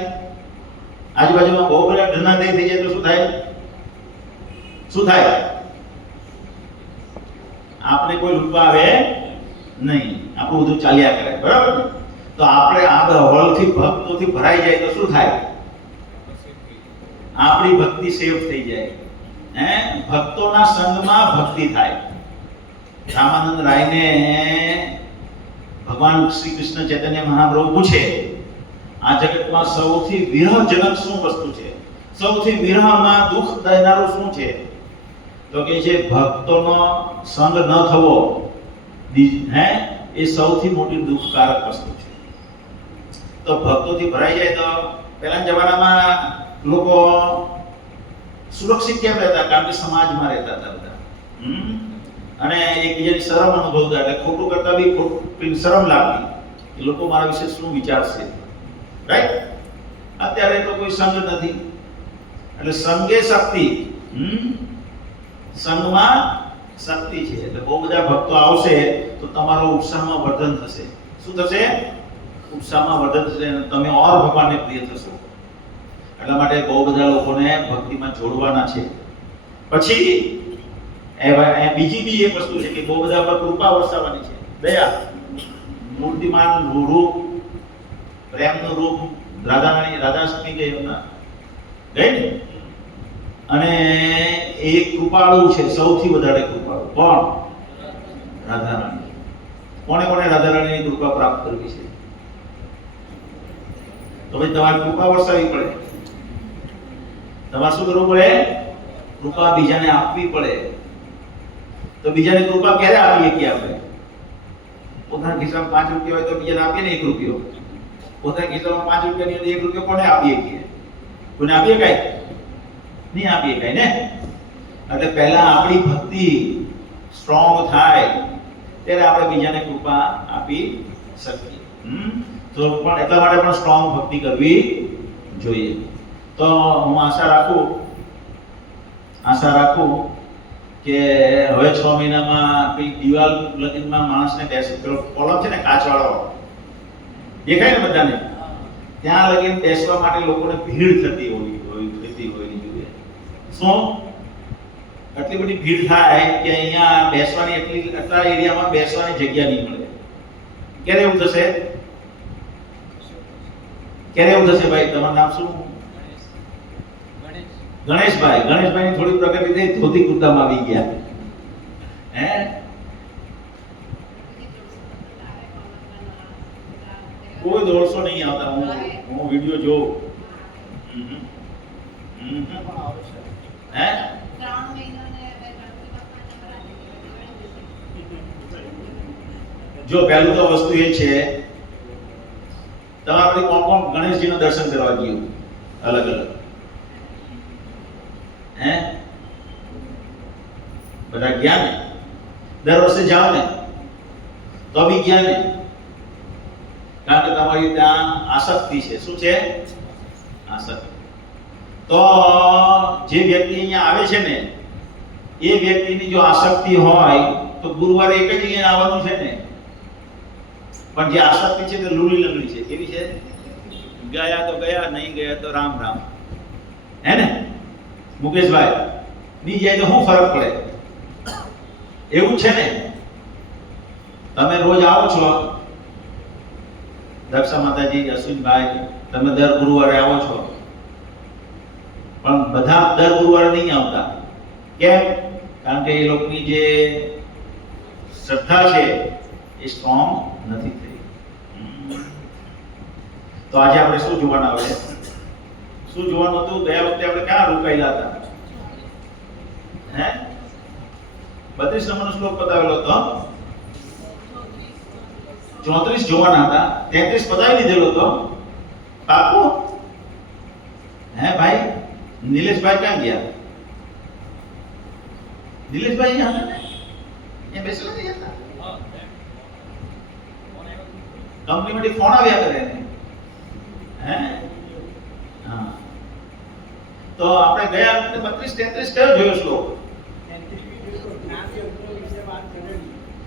આજુબાજુમાં બહુ બધા ધનાધય થઈ જાય તો શું થાય? શું થાય? આપણે કોઈ લૂંટવા આવે નહીં, આપણું બધું ચાલ્યા કરે, બરાબર? તો આપણે આ હોલથી ભક્તોથી ભરાઈ જાય તો શું થાય? આપણી ભક્તિ સેફ થઈ જાય, હે? ભક્તોના સંગમાં ભક્તિ થાય. રામાનંદ રાયને ભગવાન શ્રી કૃષ્ણ ચૈતન્ય મહાપ્રભુ પૂછે, આ જગતમાં સૌથી વિરહજનક શું વસ્તુ છે? સૌથી વિરહમાં દુઃખ દેનારું શું છે? તો કે છે ભક્તોનો સંગ ન થવો, હે? એ સૌથી મોટી દુઃખકારક વસ્તુ છે. તો ભક્તોથી ભરાઈ જાય તો પહેલાના જમાનામાં લોકો સુરક્ષિત કેમ રહેતા? કારણ કે સમાજમાં રહેતા હતા બધા, અને એકબીજાની શરમ અનુભવતા, એટલે ખોટું કરતા બી ખોટું શરમ લાગતી કે લોકો મારા વિશે શું વિચારશે, રાઈટ? અત્યારે તો કોઈ સંગ નથી, એટલે સંગે શક્તિ, સંગમાં શક્તિ છે. એટલે બહુ બધા ભક્તો આવશે તો તમારો ઉત્સાહમાં વર્ધન થશે. શું થશે? ઉત્સાહમાં વર્ધન થશે અને તમે ઓર ભગવાનને પ્રિય થશો. એટલા માટે બહુ બધા લોકોને ભક્તિમાં જોડવાના છે. પછી બીજી બી એક વસ્તુ છે કે બહુ બધા પર કૃપા વરસાવવાની છે. દયા, મૂર્તિમાન રૂપ, પ્રેમનું રૂપ, રાધાષ્ટમી ગઈ એમના ગઈ ને, અને એ કૃપાળુ છે, સૌથી વધારે કૃપાળુ. કોણ? રાધારાણી. કોને રાધા રાણીની કૃપા પ્રાપ્ત કરવી છે? તો ભાઈ તમારે કૃપા વરસાવવી પડે. તમારે શું કરવું પડે? કૃપા બીજાને આપવી પડે. તો બીજાને કૃપા ક્યારે આપીએ કે આપણે? પોતાના ખિસ્સામાં 5 રૂપિયા હોય તો બીજાને આપીએ ને 1 રૂપિયો. પોતાના ખિસ્સામાં 5 રૂપિયાની અંદર 1 રૂપિયો કોને આપીએ કે? કોને આપીએ કઈ? નહીં આપીએ કઈ ને. એટલે પહેલા આપણી ભક્તિ સ્ટ્રોંગ થાય ત્યારે આપણે બીજાને કૃપા આપી શકીએ. તો પણ એટલા માટે પણ સ્ટ્રોંગ ભક્તિ કરવી જોઈએ. તો હું આશા રાખું કે હવે 6 મહિનામાં પેલી દિવાલ લગીનમાં માણસને બેસે, પેલો કોલમ છે ને કાચવાળો, દેખાય ને બધાને, ત્યાં લગીને બેસવા માટે લોકોને ભીડ થતી હોવી જોઈએ. શું? એટલી બધી ભીડ થાય કે અહીંયા બેસવાની એટલા એરિયામાં બેસવાની જગ્યા નહીં મળે. ક્યારે એવું થશે? ભાઈ તમારું નામ શું? ગણેશભાઈની થોડી પ્રગતિ થઈ, ધોતી કુર્તામાં આવી ગયા, હે? કોઈ દોડશો નહીં આવતા. હું વિડિયો જોઉં. હે? જો પહેલું તો વસ્તુ એ છે, તમારે કોણ ગણેશજીના દર્શન કરવા ગયું અલગ અલગ? હે? બધા ગયા ને? દર વર્ષે જાઓ ને? તો બી ગયા ને? કારણ કે તમારી ત્યાં આસક્તિ છે. શું છે? આસક્તિ. તો જે વ્યક્તિ અહીંયા આવે છે ને, એ વ્યક્તિની જો આસક્તિ હોય તો ગુરુવારે એક જ અહીંયા આવવાનું છે ને. પણ જે આસક્તિ છે તે લૂલી લંગડી છે. કેવી છે? ગયા તો ગયા, નહીં ગયા તો રામ રામ, હે ને મુકેશભાઈ? નહીં જાય તો શું ફરક પડે? એવું છે ને. તમે રોજ આવો છો, દક્ષા માતાજી, અશ્વિનભાઈ, તમે દર ગુરુવારે આવો છો, પણ બધા દર ગુરુવારે નહીં આવતા. કેમ? કારણ કે એ લોકોની જે શ્રદ્ધા છે એ સ્ટ્રોંગ નથી થઈ. તો આજે આપણે શું જોવાના આવે? શું જોવાનું હતું? ગયા વખતે આપણે ક્યાં રોકાયેલા હતા? હે? 32 નંબરનો શ્લોક બતાવેલો હતો. 34 જોવાના હતા, 33 બતાવી દીધેલો હતો. પાકું? હે ભાઈ? નિલેશભાઈ ક્યાં ગયા? નિલેશભાઈ અહીંયા હતા ને? અહીંયા બેસેલા નહીં હતા? કંપનીમાંથી ફોન આવ્યા કરે ને. હે? હા. તો આપણે ગયા વખતે 32 33 કયો જોયો શ્લોક?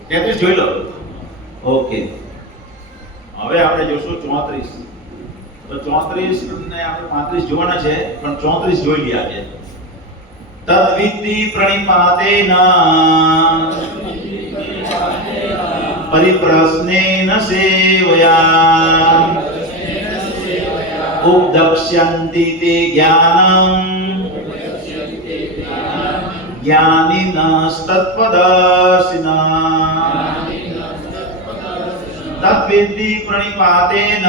33 જોઈ લો. ઓકે. હવે આપણે જોશું 34. તો 34 ને આપણે 35 જોવાના છે, પણ 34 જોઈ લઈએ આજે. તદ્વિદ્ધિ પ્રણિપાતેન પરિપ્રશ્નેન સેવયા ઉપદક્ષ્યન્તિ તે જ્ઞાનં જ્ઞાનિનસ્તત્વદર્શિનઃ તદ્વિદ્ધિ પ્રણિપાતેન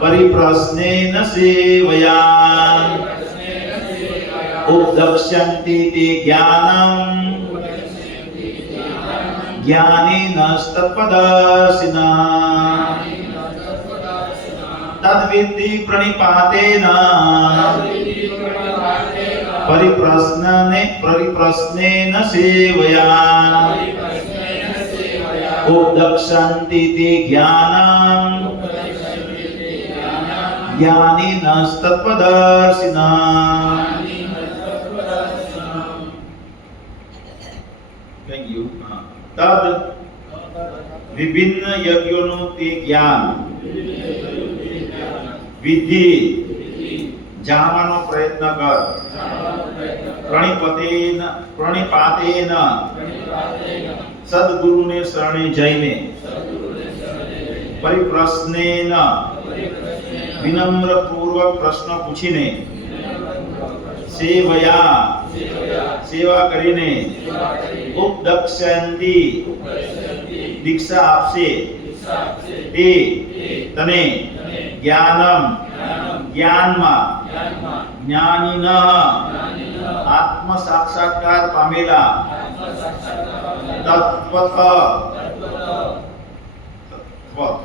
પરિપ્રશ્નેન સેવયા ઉપદક્ષ્યન્તિ તે જ્ઞાનં જ્ઞાનિનસ્તત્વદર્શિનઃ તદ્વિદ્ધિ પ્રણિપાતેન પરિપ્રશ્નેન સેવયા ઉપદક્ષ્યન્તિ તે જ્ઞાનં જ્ઞાનિનસ્તત્વદર્શિનઃ. Thank you. તદ વિભિન્ન યજ્ઞોનું તે જ્ઞાન વિધિ જાણવાનો પ્રયત્ન કર. પ્રણિપાતેન સદગુરુને શરણે જઈને પરિપ્રશ્નેન વિનમ્ર પૂર્વક પ્રશ્ન પૂછીને સેવયા સેવા કરીને ઉપદક્ષ્યન્તિ દીક્ષા આપશે તે તને જ્ઞાનમ જ્ઞાનમાં જ્ઞાનિનઃ આત્મ સાક્ષાત્કાર પામેલા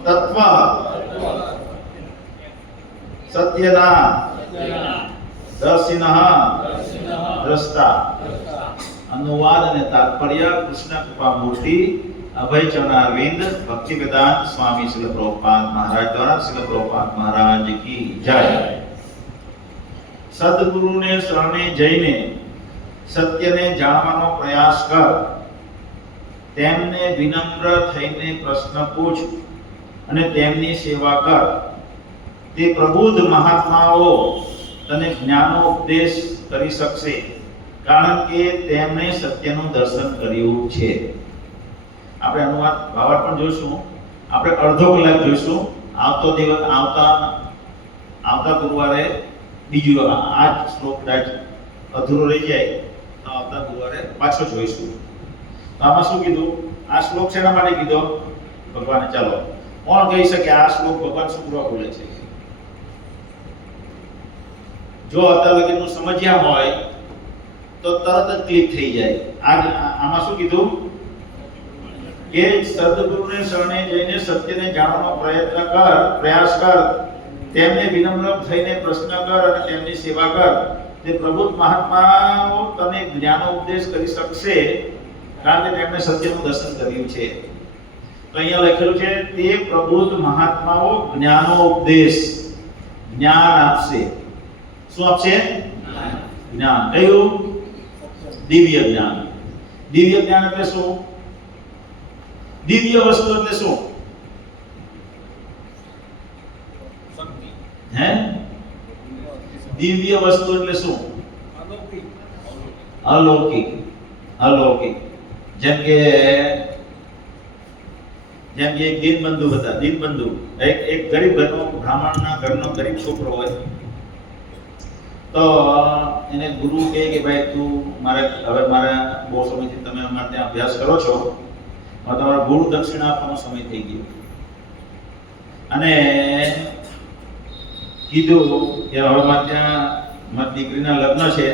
તત્વ સત્યના દર્શિનઃ દ્રષ્ટા. અનુવાદ અને તાત્પર્ય કૃષ્ણ કૃપા મૂર્તિ અભય ચરણારવિંદ ભક્તિવેદાંત સ્વામી શ્રીલ પ્રભુપાદ મહારાજ દ્વારા શ્રીલ પ્રભુપાદ મહારાજ કી જય. સદગુરુને શરણે જઈને સત્યને જાણવાનો પ્રયાસ કર. તેમને વિનમ્ર થઈને પ્રશ્ન પૂછ અને તેમની સેવા કર. તે પ્રબુદ્ધ મહાત્માઓ તને જ્ઞાનોપદેશ કરી શકશે, કારણ કે તેમણે સત્યનું દર્શન કર્યું છે. આપણે અનુવાદ ભાવાર્થ પણ જોઈશું. આપણે અડધો કલાક જોઈશું. આવતા ગુરુવારે બીજું આ શ્લોક કદાચ અધૂરો રહી જાય તો આવતા ગુરુવારે પાછો જોઈશું. તો આમાં શું કીધું? આ શ્લોક શેના માટે કીધો ભગવાને? ચાલો, કોણ કહી શકે આ શ્લોક ભગવાન શું કરવા બોલે છે? જો અત્યાર લગીનું સમજ્યા હોય તો તરત જ ક્લિક થઈ જાય. આમાં શું કીધું કે સદગુરુને શરણે જઈને સત્યને જાણવાનો પ્રયાસ કર. તેમને વિનમ્ર થઈને પ્રશ્ન કર અને તેમની સેવા કર. તે પ્રબુદ્ધ મહાત્માઓ તને જ્ઞાનોપદેશ કરી શકશે, કારણ કે તેમણે સત્યનું દર્શન કર્યું છે. તો અહીંયા લખેલું છે તે પ્રબુદ્ધ મહાત્માઓ જ્ઞાનોપદેશ જ્ઞાન આપશે. શું આપશે? જ્ઞાન. કયું? દિવ્ય જ્ઞાન. દિવ્ય જ્ઞાન એટલે શું? દિવ્ય વસ્તુ એટલે શું? હે? દિવ્ય વસ્તુ એટલે શું? અલૌકિક. અલૌકિક. જેમ કે એક દીનબંધુ હતા. દીનબંધુ એક ગરીબ ઘરનો, બ્રાહ્મણના ઘરનો ગરીબ છોકરો હોય તો એને ગુરુ કહે કે ભાઈ તું મારે બહુ સમયથી તમે અમારે ત્યાં અભ્યાસ કરો છો, હવે તમારે ગુરુ દક્ષિણા આપવાનો સમય થઈ ગયો. અને કીધું કે હવે મારે ત્યાં મારી દીકરીના લગ્ન છે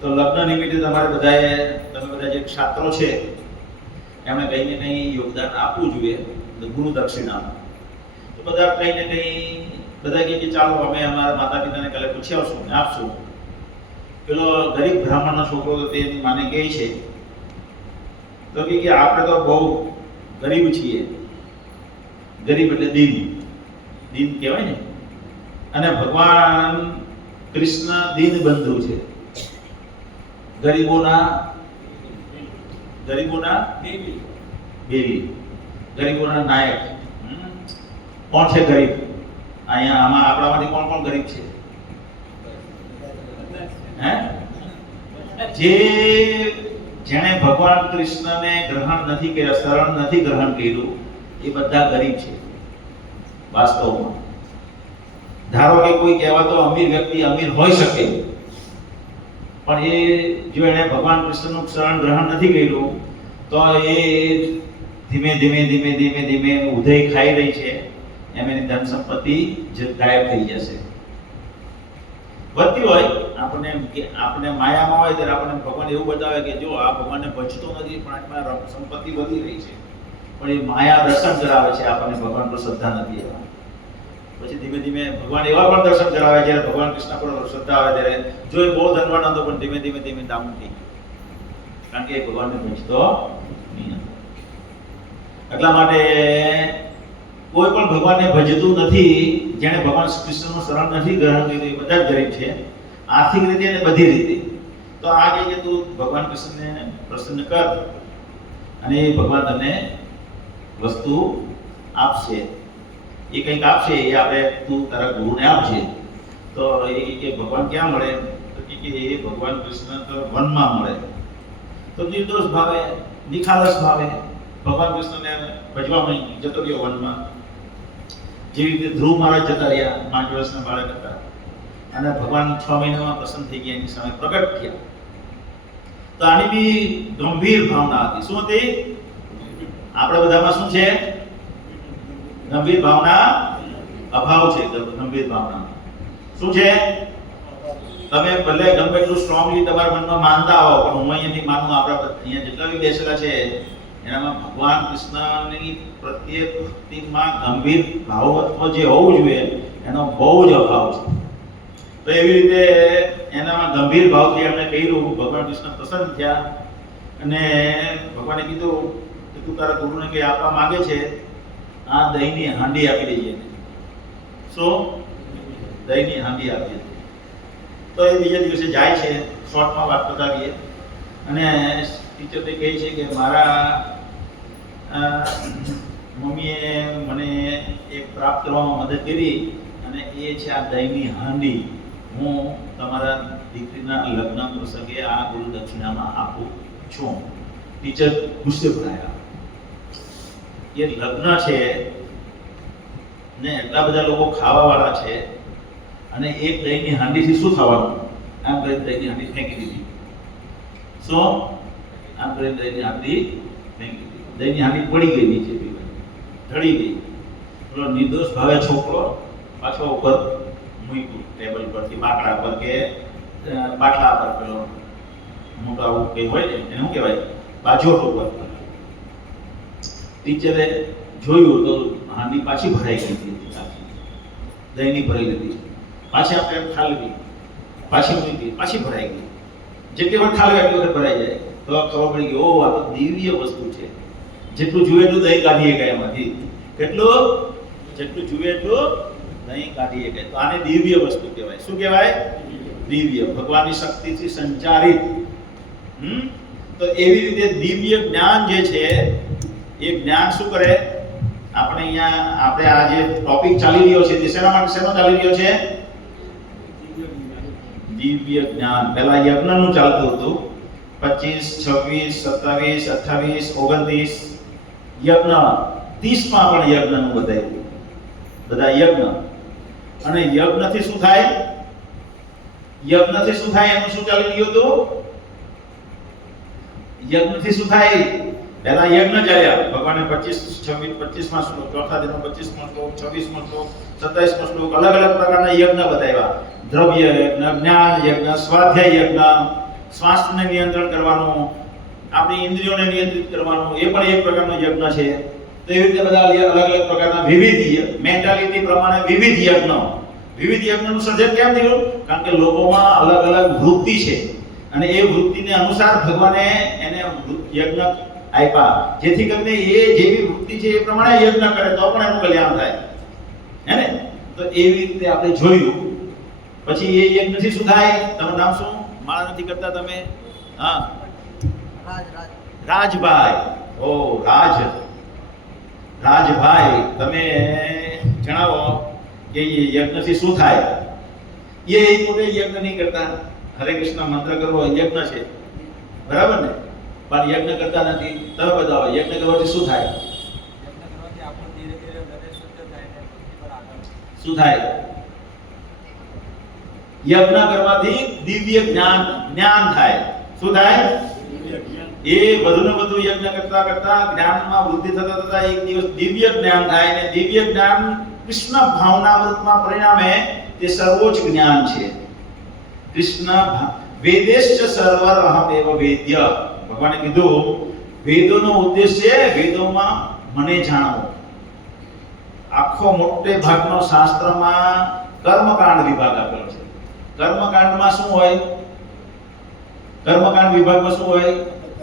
તો લગ્ન નિમિત્તે તમારે બધાએ તમે બધા જે છાત્રો છે એમણે કંઈ ને કંઈ યોગદાન આપવું જોઈએ ગુરુ દક્ષિણામાં. તો બધા કંઈ ને કંઈ બધા કહે કે ચાલો અમે અમારા માતા પિતાને કાલે પૂછી આવશું ને આપશું. પેલો ગરીબ બ્રાહ્મણનો છોકરો તો તે એની માને કહે છે તો કે આપણે તો બહુ ગરીબ છીએ. ગરીબ એટલે દીન, દીન કહેવાય ને. અને ભગવાન કૃષ્ણ દીન બંધુ છે, ગરીબોના બેલી, ગરીબોના નાયક. કોણ છે ગરીબ? અહીંયા આમાં આપણામાંથી કોણ કોણ ગરીબ છે? હે? જેણે ભગવાન કૃષ્ણને ગ્રહણ નથી કર્યા, શરણ નથી ગ્રહણ કર્યું, એ બધા ગરીબ છે વાસ્તવમાં. ધારો કે કોઈ કહેવાતો અમીર વ્યક્તિ અમીર હોઈ શકે, પણ એ જો એને ભગવાન કૃષ્ણનું શરણ ગ્રહણ નથી કર્યું તો એ ધીમે ધીમે ધીમે ધીમે ધીમે ઉદય ખાઈ રહી છે, એમ એની ધન સંપત્તિ ગાયબ થઈ જશે. વધતી હોય આપણે માયામાં હોય ત્યારે આપણને ભગવાન એવું બતાવે કે જો આ ભગવાનને ભજતો નથી પણ આટલા સંપત્તિ વધી રહી છે, પણ એ માયા દર્શન કરાવે છે આપણને, ભગવાન પર શ્રદ્ધા નથી એવા. પછી ધીમે ધીમે ભગવાન એવા પણ દર્શન કરાવે જ્યારે ભગવાન કૃષ્ણ પર શ્રદ્ધા આવે ત્યારે જો એ બહુ ધનવાન હતો પણ ધીમે ધીમે ધીમે ડાઉન થઈ ગયો, કારણ કે એ ભગવાનને ભજતો નહીં હતો. એટલા માટે કોઈ પણ ભગવાનને ભજતું નથી, જેણે ભગવાન કૃષ્ણનું શરણ નથી ગ્રહણ કર્યું, એ બધા જ ગરીબ છે, આર્થિક રીતે અને બધી રીતે. તો આ કે તું ભગવાન કૃષ્ણને પ્રસન્ન કર અને એ ભગવાન તને વસ્તુ આપશે. એ કંઈક આપશે, એ આપણે તું તારા ગુરુને આપજે. તો એ કે ભગવાન ક્યાં મળે? તો કે એ ભગવાન કૃષ્ણ તો વનમાં મળે. તો નિર્દોષ ભાવે, નિખાલસ ભાવે ભગવાન કૃષ્ણને ભજવામાં જતો રહ્યો વનમાં. જેવી રીતે ધ્રુવ મહારાજ જતા રહ્યા, 5 વર્ષના બાળક હતા, અને ભગવાન 6 મહિનામાં પ્રસન્ન થઈ ગયા, એની સામે પ્રગટ થયા. તો આની બી ગંભીર ભાવના હતી. શું હતી? આપણે બધામાં શું છે? ગંભીર ભાવના અભાવ છે. ગંભીર ભાવના શું છે? તમે ભલે ગમે એટલું સ્ટ્રોંગલી તમારા મનમાં માનતા હો, પણ હું અહીંયાથી માનું, આપણા અહીંયા જેટલા બી બેસેલા છે એનામાં ભગવાન કૃષ્ણની પ્રત્યે ભક્તિમાં ગંભીર ભાવત્વ જે હોવું જોઈએ એનો બહુ જ અભાવ છે. તો એવી રીતે એનામાં ગંભીર ભાવથી એમણે કહ્યું, ભગવાન કૃષ્ણ પ્રસન્ન થયા અને ભગવાને કીધું કે તું તારા ગુરુને કંઈ આપવા માંગે છે, આ દહીંની હાંડી આપી દઈએ. શું? દહીંની હાંડી આપી દે. તો એ બીજા દિવસે જાય છે. શોર્ટમાં વાત બતાવીએ. અને ટીચર તે કહે છે કે મારા મમ્મીએ મને એક પ્રાપ્ત કરવામાં મદદ કરી અને એ છે આ દહીંની હાંડી. હું તમારા દીકરીના લગ્ન પ્રસંગે આ ગુરુ દક્ષિણામાં આપું છું. ટીચર ગુસ્સે ભરાયા. એ લગ્ન છે ને એટલા બધા લોકો ખાવાવાળા છે, અને એક દહીંની હાંડીથી શું થવાનું? આમ કરી દહીંની હાંડી ફેંકી દીધી. શું? આમ કરી દહીંની હાંડી ફેંકી દીધી. દહીંની હાંડી પડી ગઈ નીચે, ઢળી ગઈ. પેલો નિર્દોષ ભાવે છોકરો પાછો ઉપર મૂક્યું, ટેબલ પરથી બાકડા પર કે બાટલા પર, પેલો મોટો આવું કંઈ હોય ને એને શું કહેવાય? બાજોટ ઉપર. ટીચરે જોયું તો હાંડી પાછી ભરાઈ ગઈ હતી, દહીંની ભરી લીધી. પાછી આપણે ખાલી, પાછી મૂકી, પાછી ભરાઈ ગઈ. જેટલી વખત ખાલી એટલી વખત ભરાઈ જાય. તો ખબર પડી ગઈ, ઓહ આ તો દિવ્ય વસ્તુ છે. જેટલું જુએ એટલું દહીં કાઢીએ ગયા એમાંથી. કેટલું? જેટલું જુએ એટલું દહીં કાઢીએ ગયા. તો આને દિવ્ય વસ્તુ કહેવાય. શું કહેવાય? દિવ્ય, ભગવાનની શક્તિથી સંચારિત. તો એવી રીતે દિવ્ય જ્ઞાન જે છે એ જ્ઞાન શું કરે? આપણે અહીંયા આપણે આ જે ટોપિક ચાલી રહ્યો છે તે શેના માટે શેનો ચાલી રહ્યો છે? દિવ્ય જ્ઞાન. પહેલા યજ્ઞનું ચાલતું હતું. 25, 26, 27, 28, 29 યજ્ઞ. 30માં પણ યજ્ઞનું બતાવ્યું. બધા યજ્ઞ. અને યજ્ઞથી શું થાય? યજ્ઞથી શું થાય એનું શું ચાલી રહ્યું હતું? યજ્ઞથી શું થાય? પહેલા યજ્ઞ ચાલ્યા. ભગવાને 25માં શ્લોક, ચોથા દિનો 25માં શ્લોક, 26માં શ્લોક, 27માં શ્લોક, અલગ અલગ પ્રકારના યજ્ઞ બતાવ્યા. દ્રવ્ય યજ્ઞ, જ્ઞાન યજ્ઞ, સ્વાધ્યાય યજ્ઞ, શ્વાસને નિયંત્રણ કરવાનું, આપણી ઇન્દ્રિયોને નિયંત્રિત કરવાનું, એ પણ એક પ્રકારનો યજ્ઞ છે. તો એવી રીતે બધા અલગ અલગ પ્રકારના વિવિધ મેન્ટાલિટી પ્રમાણે વિવિધ યજ્ઞનું સર્જન કેમ થયું? કારણ કે લોકોમાં અલગ અલગ વૃત્તિ છે અને એ વૃત્તિને અનુસાર ભગવાને એને યજ્ઞ આપ્યા, જેથી કરીને એ જેવી વૃત્તિ છે એ પ્રમાણે યજ્ઞ કરે તો પણ એનું કલ્યાણ થાય, હે ને? તો એવી રીતે આપણે જોયું. પછી એ યજ્ઞથી શું થાય? તમારું નામ શું? માળા નથી કરતા તમે? હા, રાજભાઈ. ઓ રાજભાઈ, તમે જણાવો કે એ યજ્ઞથી શું થાય? એ પોતે યજ્ઞ નહીં કરતા, હરે કૃષ્ણ મંત્ર કરવો યજ્ઞ છે, બરાબર ને? પણ યજ્ઞ કરતા નથી. તમે બતાવો યજ્ઞ કરવાથી શું થાય? શું થાય? યજ્ઞ કરવાથી દિવ્ય જ્ઞાન થાય. શું થાય? એ વધુને વધુ યજ્ઞ કરતા કરતા જ્ઞાનમાં વૃદ્ધિ થતા થતા એક દિવસ દિવ્ય જ્ઞાન થાય, અને દિવ્ય જ્ઞાન કૃષ્ણ ભાવનામૃતમાં પરિણામે તે સર્વોચ્ચ જ્ઞાન છે. કૃષ્ણ વેદેશ્ચ સર્વર અહમ એવ વેદ્ય. ભગવાને કીધું વેદોનો ઉદ્દેશ છે વેદોમાં મને જાણવો. આખો મોટે ભાગનો શાસ્ત્રમાં કર્મકાંડ વિભાગ આપેલો છે. કર્મકાંડમાં શું હોય? કર્મકાંડ વિભાગમાં શું હોય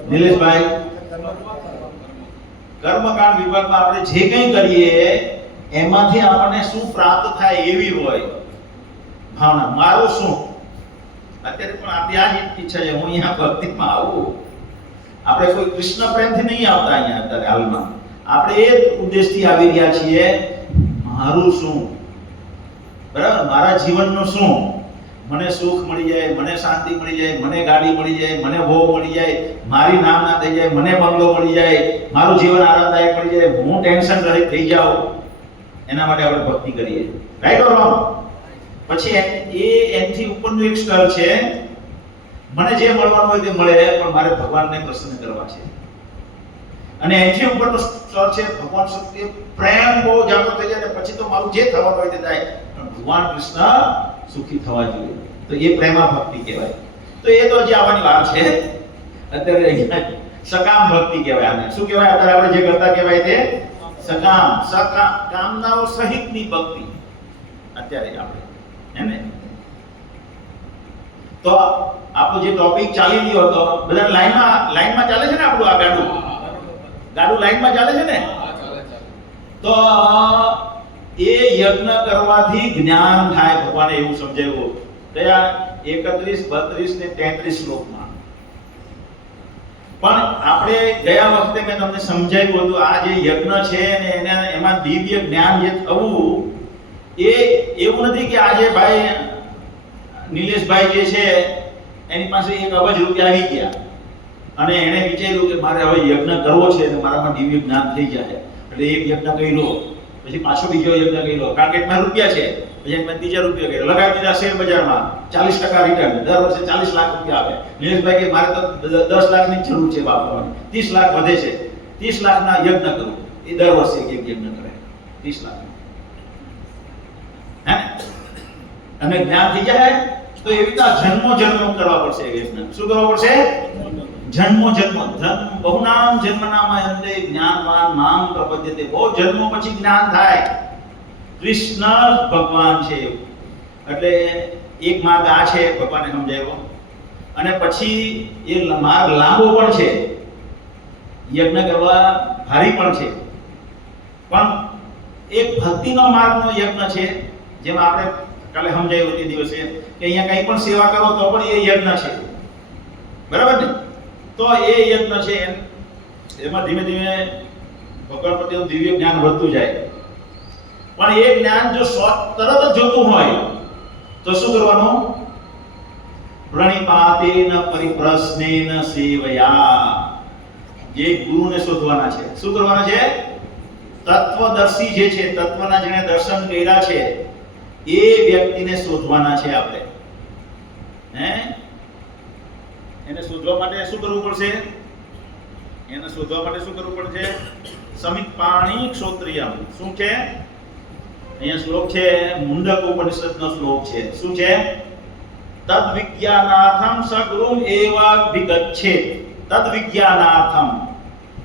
નિલેશભાઈ? કર્મકાંડ વિભાગમાં આપણે જે કંઈ કરીએ એમાંથી આપણને શું પ્રાપ્ત થાય એવી હોય ભાવના. મારું શું? અત્યારે પણ આપણી આ જ ઈચ્છા છે, હું અહીંયા ભક્તિમાં આવું. આપણે કોઈ કૃષ્ણ પ્રેમથી નહીં આવતા અહીંયા અત્યારે હાલમાં. આપણે એ ઉદ્દેશથી આવી રહ્યા છીએ, મારું શું, બરાબર? મારા જીવનનું શું? મને સુખ મળી જાય, મને શાંતિ મળી જાય, મને ગાડી મળી જાય, મને ભોગ મળી જાય, મારી નામના થઈ જાય, મને બંગલો મળી જાય, મારું જીવન આરામદાયક મળી જાય, હું ટેન્શન રહિત થઈ જાઉં, એના માટે આપણે ભક્તિ કરીએ. Right or wrong? પછી એનથી ઉપરનું એક સ્તર છે, મને જે મળવાનું હોય તે મળે પણ મારે ભગવાનને પ્રસન્ન કરવા છે. અને એનથી ઉપરનું સ્તર છે ભગવાન પ્રત્યે પ્રેમ બહુ જાગૃત થઈ જાય, પછી તો મારું જે થવાનું હોય તે થાય, પણ ભગવાન કૃષ્ણ સુખી થવા જોઈએ. તો એ પ્રેમા ભક્તિ કહેવાય. તો એ તો હજી આવવાની વાત છે. અત્યારે સકામ ભક્તિ કહેવાય. આને શું કહેવાય? અત્યારે આપણે જે કરતા કહેવાય તે સકામ કામનાઓ સહિતની ભક્તિ અત્યારે આપણે, હે ને? તો આપણો જે ટોપિક ચાલી રહ્યો હતો, બધા લાઈનમાં ચાલે છે ને? આપણું આ ગાડું લાઈનમાં ચાલે છે ને? તો એ યજ્ઞ કરવાથી જ્ઞાન થાય. ભગવાને એવું સમજાવ્યું. કયા? 31, 32 ને 33 શ્લોકમાં. પણ આપણે ગયા વખતે મેં તમને સમજાવ્યું હતું આ જે યજ્ઞ છે ને એમાં દિવ્ય જ્ઞાન જે થવું, એ એવું નથી કે આજે ભાઈ નિલેશભાઈ જે છે એની પાસે 1 અબજ રૂપિયા આવી ગયા અને એને વિચાર્યું કે મારે હવે યજ્ઞ કરવો છે તો મારામાં દિવ્ય જ્ઞાન થઈ જાય, એટલે એક યજ્ઞ કર્યો, પછી પાછો બીજો યજ્ઞ કર્યો, કારણ કે એમાં રૂપિયા છે, પછી એમાં ત્રીજા રૂપિયા કર્યો, લગાવી દીધા શેર બજારમાં, 40% રિટર્ન, દર વર્ષે 40 લાખ રૂપિયા આવે. નિલેશભાઈ કે મારે તો 10 લાખની જરૂર છે વાપરવાની, 30 લાખ વધે છે, 30 લાખના યજ્ઞ કરું. એ દર વર્ષે એક યજ્ઞ કરે 30 લાખ. હે? અને જ્ઞાન થઈ જાય તો એવી રીતે જન્મો કરવા પડશે. યજ્ઞ શું કરવા પડશે? જન્મો બહુનામ જન્મનામ અંતે જ્ઞાનવાન નામ પ્રપદ્યતે. બહુ જન્મો પછી જ્ઞાન થાય. કૃષ્ણ ભગવાન છે, એટલે એક માર્ગ આ છે, ભગવાને સમજાવ્યો. અને પછી એ માર્ગ લાંબો પણ છે, યજ્ઞ કરવા ભારી પણ છે, પણ એક ભક્તિનો માર્ગનો યજ્ઞ છે. જેમાં આપણે કાલે સમજાયું તે દિવસે કે અહીંયા કંઈ પણ સેવા કરો તો પણ એ યજ્ઞ છે, બરાબર ને? તો એ યજ્ઞ છે, એમાં ધીમે ધીમે ભગવાન પ્રત્યેનું દિવ્ય જ્ઞાન વધતું જાય. પણ એ જ્ઞાન જો તરત જ જોતું હોય તો શું કરવાનું? પ્રણિપાતેન પરિપ્રશ્નેન સેવયા. જે ગુરુને શોધવાના છે. શું કરવાના છે? તત્વદર્શી જે છે, તત્વના જેણે દર્શન કર્યા છે એ વ્યક્તિને શોધવાના છે આપણે. હે? એને શોધવા માટે શું કરવું પડશે? એને શોધવા માટે શું કરવું પડશે? સમિત્પાણી ક્ષોત્રિયમ. શું છે? અહીંયા શ્લોક છે, મુંડક ઉપનિષદનો શ્લોક છે. શું છે? તદ વિજ્ઞાનાર્થમ સગુરુમ એવ વિગચ્છેત. તદ વિજ્ઞાનાર્થમ,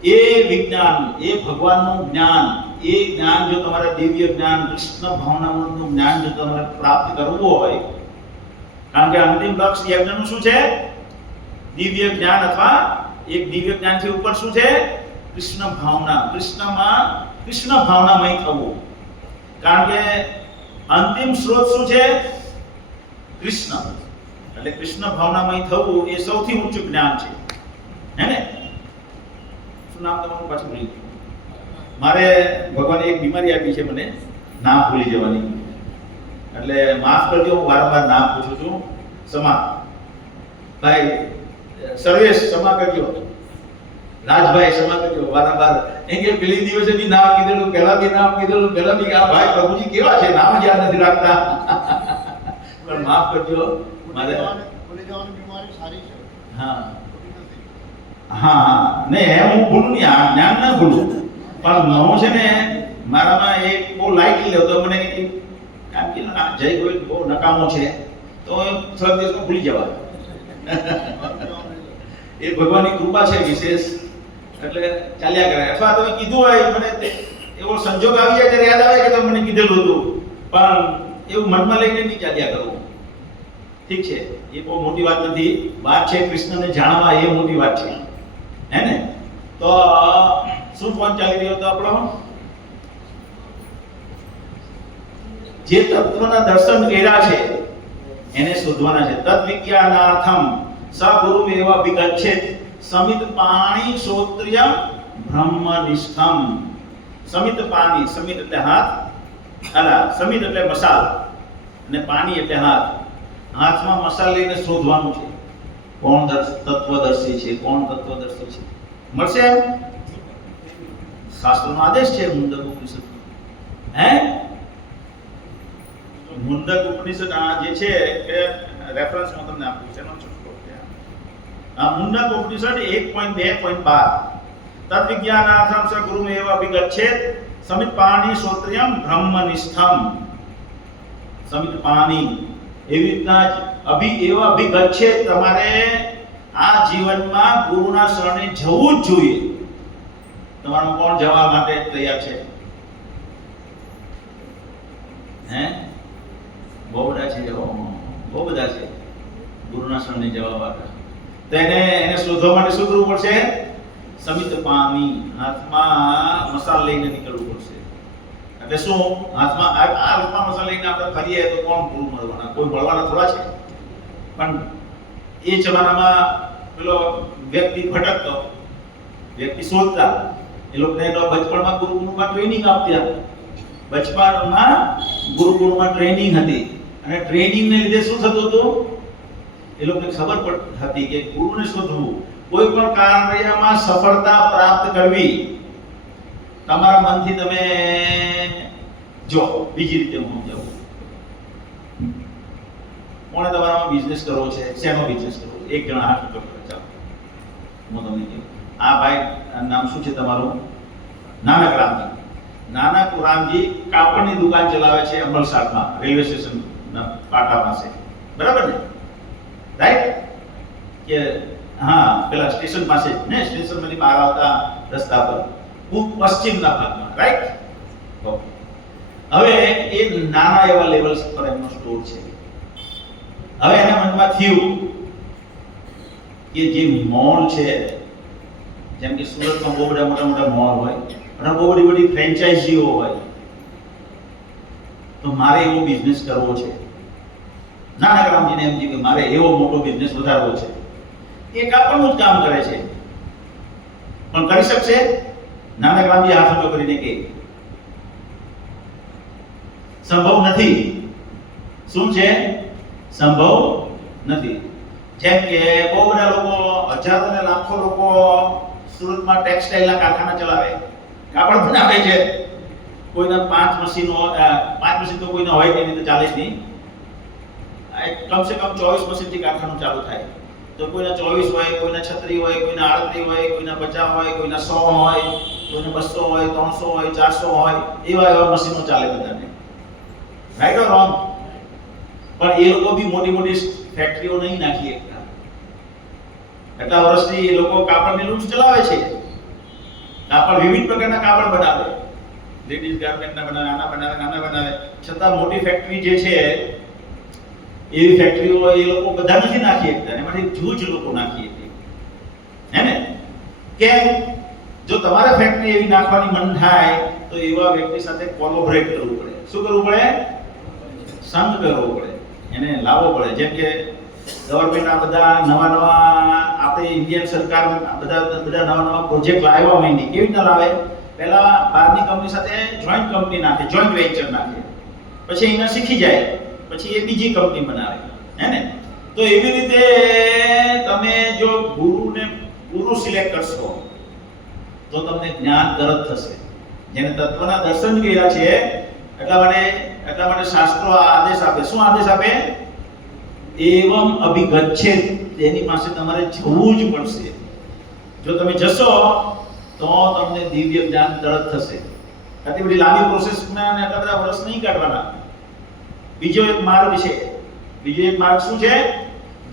એ વિજ્ઞાન, એ ભગવાનનું જ્ઞાન, એ જ્ઞાન જો તમારે દિવ્ય જ્ઞાન, કૃષ્ણ ભાવનામૃતનું જ્ઞાન જો તમારે પ્રાપ્ત કરવું હોય, કારણ કે અંતિમ લક્ષ્ય યજ્ઞનું શું છે? દિવ્ય જ્ઞાન, અથવા એક દિવ્ય જ્ઞાનથી ઉપર શું છે? કૃષ્ણ ભાવના. કૃષ્ણ ભાવનામય થવું. કારણ કે અંતિમ સ્ત્રોત શું છે? કૃષ્ણ. એટલે કૃષ્ણ ભાવનામય થવું એ સૌથી ઊંચું જ્ઞાન છે, હે ને? શું નામ તમારું પાછું ભૂલી ગયું? મારે ભગવાને એક બીમારી આપી છે મને, નામ ભૂલી જવાની. એટલે માફ કરજો, હું વારંવાર નામ પૂછું છું. સમા ભાઈ, સર્વેશ ક્ષમા કરજો. રાજભાઈ ક્ષમા કરજો. વારંવાર એમ કે પેલી દિવસે બી નામ કીધેલું, પહેલા બી નામ કીધેલું, પહેલા બી આ ભાઈ પ્રભુજી કેવા છે, નામ યાદ નથી રાખતા. પણ માફ કરજો મારે. ભૂલી જવાની બીમારી સારી છે. હા હા, ને હું ભૂલું નહીં, આ જ્ઞાન ના ભૂલું, પણ હું છે ને મારામાં એક બહુ લાઈટલી લેતો મને કે આમ કે જય ગોવિંદ બહુ નકામો છે, તો થોડા દિવસમાં ભૂલી જવા. એ ભગવાનની કૃપા છે વિશેષ, એટલે ચાલ્યા કરે. અથવા તમે કીધું હોય, મને એવો સંજોગ આવી જાય ત્યારે યાદ આવે કે તમે મને કીધેલું હતું, પણ એવું મનમાં લઈને નહીં ચાલ્યા કરવું. ઠીક છે, એ બહુ મોટી વાત નથી. વાત છે કૃષ્ણને જાણવા, એ મોટી વાત છે, હે ને? તો શું ફોન ચાલી રહ્યો હતો આપણો? જે તત્વના દર્શન કર્યા છે એને શોધવાના છે. તદ વિજ્ઞાનાર્થમ સગુરુમ એવ વિગચ્છેત. સમિત પાણી શ્રોત્રિયમ બ્રહ્મનિષ્ઠમ. સમિત પાણી, સમિત એટલે હાથ, સમિત એટલે મસાલ, અને પાણી એટલે હાથ. હાથમાં મસાલ લઈને શોધવાનું છે કોણ તત્વદર્શી છે, કોણ તત્વદર્શી છે. મળશે એમ? શાસ્ત્રનો આદેશ છે મુંડક ઉપનિષદ. હે, મુંડક ઉપનિષદ આ જે છે એ રેફરન્સમાં તમને આપ્યું છે, એનો છૂટકો છે. આ મુંડક ઉપનિષદ 1.2.12. તદ વિજ્ઞાનાર્થમ સગુરુમ એવ વિગચ્છેત. સમિત પાણી શ્રોત્રિયમ બ્રહ્મનિષ્ઠમ. સમિત પાણી, એવી રીતના એવા અભિગચ્છેત. તમારે આ જીવનમાં ગુરુના શરણે જવું જ જોઈએ. તમારું કોણ જવા માટે તૈયાર છે? હે, બહુ બધા છે, બહુ બધા છે ગુરુના શરણે જવા માટે. તો એને શોધવા માટે શું કરવું પડશે? સમિત પામી, હાથમાં મસાલ લઈને નીકળવું પડશે. એટલે શું? હાથમાં મસાલ લઈને આપણે ફરીએ તો કોણ ગુરુ મળવાના? કોઈ મળવાના થોડા છે. પણ એ જમાનામાં પેલો વ્યક્તિ ભટકતો, વ્યક્તિ શોધતા, એ લોકોને તો બચપણમાં ગુરુકુળમાં ટ્રેનિંગ આપતા. બચપણમાં ગુરુકુળમાં ટ્રેનિંગ હતી, અને ટ્રેનિંગને લીધે શું થતું હતું? એ લોકોને ખબર હતી કે ગુરુને શોધવું, કોઈ પણ કાર્યમાં સફળતા પ્રાપ્ત કરવી. તમારા મનથી તમે જો બીજી રીતે હું સમજાવું. કોણે તમારામાં બિઝનેસ કરવો છે? શેનો બિઝનેસ કરવો છે? એક જણા હાથ ઉપર કરે. ચાલો હું તમને કહું. આ ભાઈ નામ શું છે તમારું? નાનક રામજી. નાનક રામજી કાપડની દુકાન ચલાવે છે અમલસાડમાં, રેલવે સ્ટેશન પાટા પાસે. બરાબર ને? રાઈટ? કે હા, પેલા સ્ટેશન પાસે ને, સ્ટેશનમાંથી બહાર આવતા રસ્તા પર પશ્ચિમના ભાગમાં. રાઈટ? હવે એ નાના એવા લેવલ્સ પર એમનો સ્ટોર છે. હવે એના મનમાં થયું કે જે મોલ છે, જેમ કે સુરતમાં બહુ બધા મોટા મોટા મોલ હોય, અને બહુ બધી બધી ફ્રેન્ચાઇઝીઓ હોય, તો મારે એવો બિઝનેસ કરવો છે. નાનક રામજીને એમ થયું કે મારે એવો મોટો બિઝનેસ વધારવો છે. એ કાપડનું જ કામ કરે છે, પણ કરી શકશે? નાનક રામજી હાથ ઊંચો કરીને કહે સંભવ નથી. શું છે? સંભવ નથી. જેમ કે બહુ બધા લોકો, હજારો ને લાખો લોકો સુરતમાં ટેક્સટાઇલના કારખાના ચલાવે, કાપડ બનાવે છે. કોઈના 5 મશીનો, 5 મશીન તો કોઈના હોય નહીં, તો ચાલે જ નહીં. કમસે કમ 24 મશીનથી કારખાનું ચાલુ થાય. તો કોઈના 24 હોય, કોઈના 36 હોય, કોઈના 38 હોય, કોઈના 50 હોય, કોઈના 100 હોય, કોઈના 200 હોય, 300 હોય, 400 હોય, એવા મશીનો ચાલે બધાને. Right or wrong? પણ એ લોકો બી મોટી મોટી ફેક્ટરીઓ નહીં નાખી શકતા. એટલા વર્ષથી એ લોકો કાપડ મિલ ચલાવે છે. કાપડ વિવિધ પ્રકારના કાપડ બનાવે, લેડીઝ ગાર્મેન્ટના બનાવે, નાના બનાવે, છતાં મોટી ફેક્ટરી જે છે એવી ફેક્ટરીઓ એ લોકો બધા નથી નાખી શકતા. એમાંથી જૂજ લોકો નાખી શકે, હે ને? કેમ? જો તમારે ફેક્ટરી એવી નાખવાની મન થાય તો એવા વ્યક્તિ સાથે કોલોબરેટ કરવું પડે. શું કરવું પડે? સંગ કરવો પડે, એને લાવવો પડે. જેમ કે ગવર્મેન્ટ આ બધા નવા આપણે ઇન્ડિયન સરકાર બધા નવા પ્રોજેક્ટ લાવવા માંડી. કેવી રીતે લાવે? પહેલા બહારની કંપની સાથે જોઈન્ટ કંપની નાખે, જોઈન્ટ વેન્ચર નાખે, પછી એને શીખી જાય, પછી એ બીજી કંપની બનાવે, હે ને? તો એવી રીતે તમે જો ગુરુ સિલેક્ટ કરશો તો તમને જ્ઞાન તરત થશે. જેને તત્વના દર્શન કર્યા છે એટલા માટે શાસ્ત્રો આ આદેશ આપે. શું આદેશ આપે? એવમ અભિગચ્છેત. તેની પાસે તમારે જવું જ પડશે. જો તમે જશો તો તમને દિવ્ય જ્ઞાન તરત થશે. આટલી બધી લાંબી પ્રોસેસમાં અને આટલા બધા વર્ષ નહીં કાઢવાના. બીજો એક માર્ગ છે. બીજો એક માર્ગ શું છે?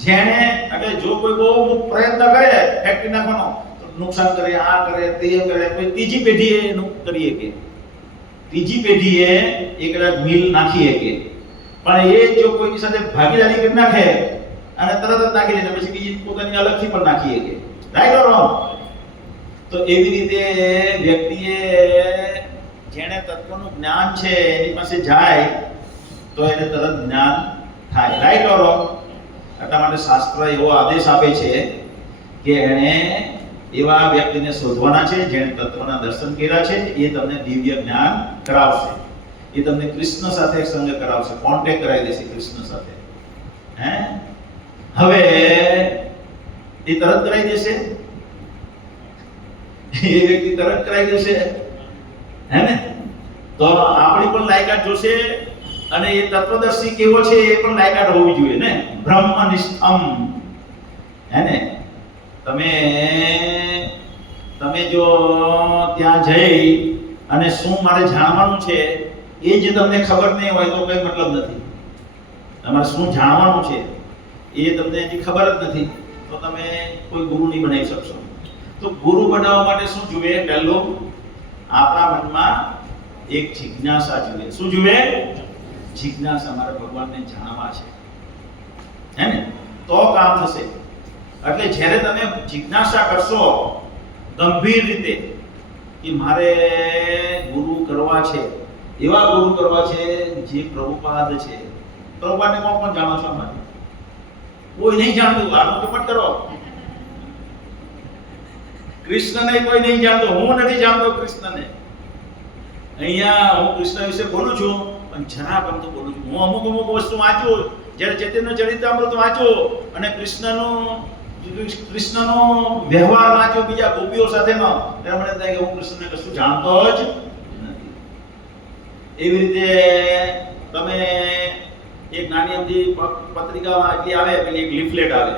જેણે એટલે જો કોઈ બહુ પ્રયત્ન કરે ફેક્ટરી નાખવાનો તો નુકસાન કરે, આ કરે, તે કરે, કોઈ ત્રીજી પેઢીએ એનું કરી શકે. ત્રીજી પેઢીએ એક કદાચ મિલ નાખી શકે, પણ એ જો કોઈની સાથે ભાગીદારી કરી નાખે અને તરત જ નાખી લે પછી બીજી પોતાની અલગથી પણ નાખી શકે. Right or wrong? તો એવી રીતે વ્યક્તિએ જેણે તત્વનું જ્ઞાન છે એની પાસે જાય તો એને તરત જ્ઞાન થાય. Right or wrong? એટલા માટે શાસ્ત્ર એવો આદેશ આપે છે કે એણે એવા વ્યક્તિને શોધવાના છે જેણે તત્વના દર્શન કર્યા છે. એ તમને દિવ્ય જ્ઞાન કરાવશે. એ તમને કૃષ્ણ સાથે સંગ કરાવશે, કોન્ટેક્ટ કરાવી દેશે કૃષ્ણ સાથે. હે? હવે એ તરત કરાવી દેશે? એ વ્યક્તિ તરત કરાવી દેશે, હે ને? તો આપણી પણ લાયકાત જોશે અને એ તત્વદર્શી કેવો છે એ પણ લાયકાત હોવી જોઈએ ને. બ્રહ્મનિષ્ઠમ, હે ને? તમે જો ત્યાં જઈ અને શું મારે જાણવાનું છે એ જે તમને ખબર નહીં હોય તો કઈ મતલબ નથી. તમારે શું જાણવાનું છે એ તમને હજી ખબર જ નથી તો તમે કોઈ ગુરુ નહીં બનાવી શકશો. તો ગુરુ બનાવવા માટે શું જોઈએ? પહેલું, આપણા મનમાં એક જિજ્ઞાસા જોઈએ. શું જોઈએ? જિજ્ઞાસા. મારા ભગવાનને જાણવા છે, હે ને? તો કામ થશે. એટલે જ્યારે તમે જિજ્ઞાસા કરશો ગંભીર રીતે કે મારે ગુરુ કરવા છે, એવા ગુરુ કરવા છે જે પ્રભુપાદ છે. પ્રભુપાદને કોણ જાણો છો? આમાંથી કોઈ નહીં જાણતું. આનો કપટ કરો. કૃષ્ણને કોઈ નહીં જાણતો. હું નથી જાણતો કૃષ્ણને. અહીંયા હું કૃષ્ણ વિશે બોલું છું પણ જરાક અમથું બોલું છું. હું અમુક વસ્તુ વાંચું. જ્યારે ચૈતન્ય ચરિતામૃત વાંચું અને કૃષ્ણનો વ્યવહાર વાંચ્યો બીજા ગોપીઓ સાથેનો, ત્યારે મને થાય કે હું કૃષ્ણને કશું જાણતો જ નથી. એવી રીતે તમે એક નાની અમથી પત્રિકામાં આટલી આવે પેલી એક લીફલેટ આવે,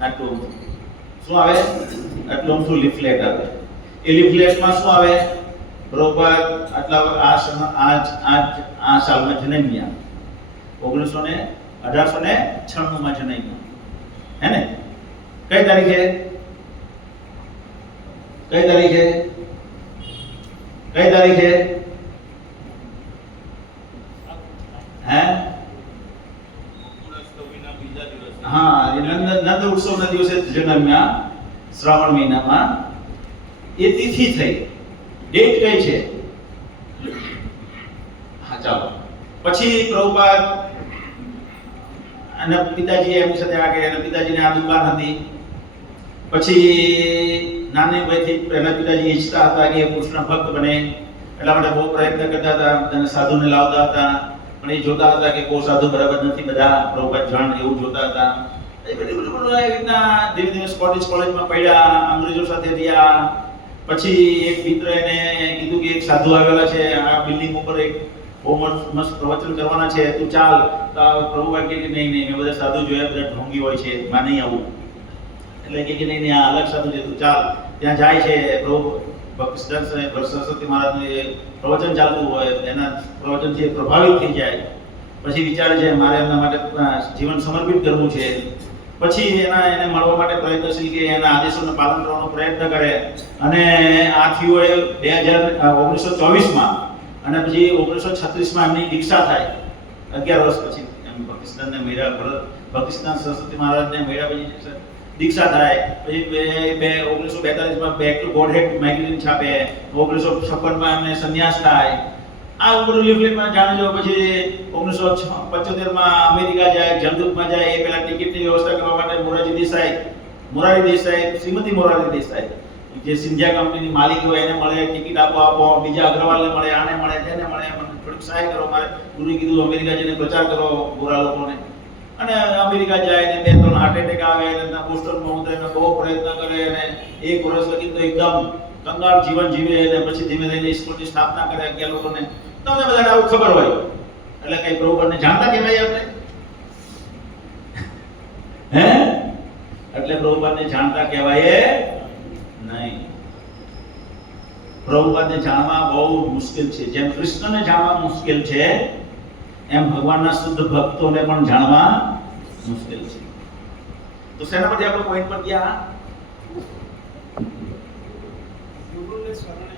આટલું શું આવે? આટલું અમથું લીફલેટ આવે. એ લીફલેટમાં શું આવે? બરોબર આટલા આ સાલમાં જન્મ્યા, 1896 માં જન્મ્યા, હે ને? કઈ તારીખે? કઈ તારીખે? કઈ તારીખે? હે? હા, નંદ ઉત્સવના દિવસે જન્મ્યા, શ્રાવણ મહિનામાં. એ તિથિ થઈ. ડેટ કઈ છે? હા, ચાલો. પછી પ્રભુપાદ અને પિતાજી એમની સાથે આ ગયા. એના પિતાજીને આ દુકાન હતી. પછી નાની વયથી એના પિતાજી ઈચ્છતા હતા કે કૃષ્ણ ભક્ત બને, એટલા માટે બહુ પ્રયત્ન કરતા હતા. તેને સાધુને લાવતા હતા પણ એ જોતા હતા કે કોઈ સાધુ બરાબર નથી. બધા પ્રભુપાદ જાણ એવું જોતા હતા. એ બધી રીતના ધીમે ધીમે સ્કોટિશ કોલેજમાં પડ્યા, અંગ્રેજો સાથે રહ્યા. પછી એક મિત્ર એને કીધું કે એક સાધુ આવેલા છે આ બિલ્ડિંગ ઉપર, એક બહુ મસ્ત પ્રવચન કરવાના છે, તું ચાલ. તો પ્રભુપાદ કહે કે નહીં, મેં બધા સાધુ જોયા, બધા ઢોંગી હોય છે, માં નહીં આવું. એટલે કે નહીં, આ અલગ સાધુ છે, તું ચાલ. ત્યાં જાય છે. પ્રભુ સરસ્વતી મહારાજનું એ પ્રવચન ચાલતું હોય, એના પ્રવચનથી પ્રભાવિત થઈ જાય પછી વિચારે છે મારે એમના માટે જીવન સમર્પિત કરવું છે, પછી એને મળવા માટે પ્રયત્નશીલ કે એના આદેશોનું પાલન કરવાનો પ્રયત્ન કરે, અને આ થયું એ 1924માં, અને પછી 1936માં એમની દીક્ષા થાય 11 વર્ષ પછી. એમ પાકિસ્તાનને મળ્યા, પાકિસ્તાન સરસ્વતી મહારાજને મળ્યા પછી દીક્ષા થાય. પછી 1942માં બેક ટુ ગોડહેડ મેગેઝિન છાપે, 1956માં એમને સંન્યાસ થાય. આ બધું લીફલેટમાં જાણી લો. પછી 1975માં અમેરિકા જાય, જમદૂતમાં જાય. એ પહેલા ટિકિટની વ્યવસ્થા કરવા માટે મોરારી દેસાઈ, શ્રીમતી મોરારી દેસાઈ જે સિંધિયા કંપનીની માલિક હોય એને મળે, ટિકિટ આપો, બીજા અગ્રવાલને મળે, આને મળે, તેને મળે, થોડીક સહાય કરો. મારે ગુરુએ કીધું અમેરિકા જઈને પ્રચાર કરો ગોરા લોકોને. અને અમેરિકા જાય ને 2-3 હાર્ટ એટેક આવે ને પોસ્ટરમાં ઉતરે ને બહુ પ્રયત્ન કરે, અને 1 વર્ષ લગી તો એકદમ કંગાળ જીવન જીવે, અને પછી ધીમે ધીમે સ્કૂલની સ્થાપના કરે 11 લોકોને. તમને બધાને આવું ખબર હોય. એટલે કઈ પ્રભુપાદને જાણતા કહેવાય આપણે? હે? એટલે પ્રભુપાદને જાણતા કહેવાય નહીં. પ્રભુપાદને જાણવા બહુ મુશ્કેલ છે. જેમ કૃષ્ણને જાણવા મુશ્કેલ છે, એમ ભગવાનના શુદ્ધ ભક્તોને પણ જાણવા મુશ્કેલ છે. તો શેના પછી આપણે પોઈન્ટ પર ગયા? ગુરુને શરણે.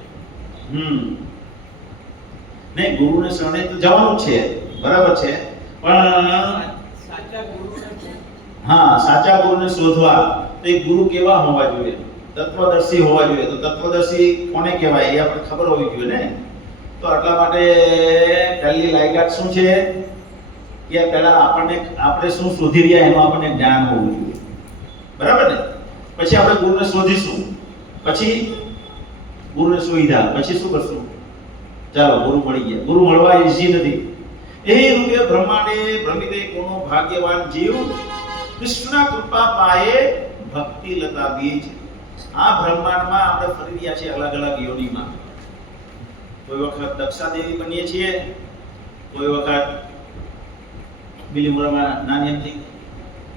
નહીં, ગુરુને શરણે તો જવાનું છે, બરાબર છે, પણ સાચા ગુરુને હા, સાચા ગુરુને શોધવા તો એ ગુરુ કેવા હોવા જોઈએ? તત્વદર્શી હોવા જોઈએ. તો તત્વદર્શી કોને કહેવાય એ આપણે ખબર હોવી જોઈએ ને. તો એટલા માટે પહેલી લાયકાત શું છે કે પહેલા આપણે શું શોધી રહ્યા એનું આપણને જ્ઞાન હોવું જોઈએ, બરાબર ને? પછી આપણે ગુરુને શોધીશું, પછી ગુરુને શોધ્યા પછી શું કરશું? ચાલો, ગુરુ મળી ગયા. ગુરુ મળવા ઈઝી નથી. એ રૂપે બ્રહ્માંડે ભ્રમિતે કોનો ભાગ્યવાન જીવ, કૃષ્ણ કૃપા પાયે ભક્તિ લતા બીજ. આ બ્રહ્માંડમાં આપણે ફરી રહ્યા છીએ અલગ અલગ યોનિમાં. કોઈ વખત દક્ષા દેવી બનીએ છીએ, કોઈ વખત બિલીમોરામાં નાની અમથી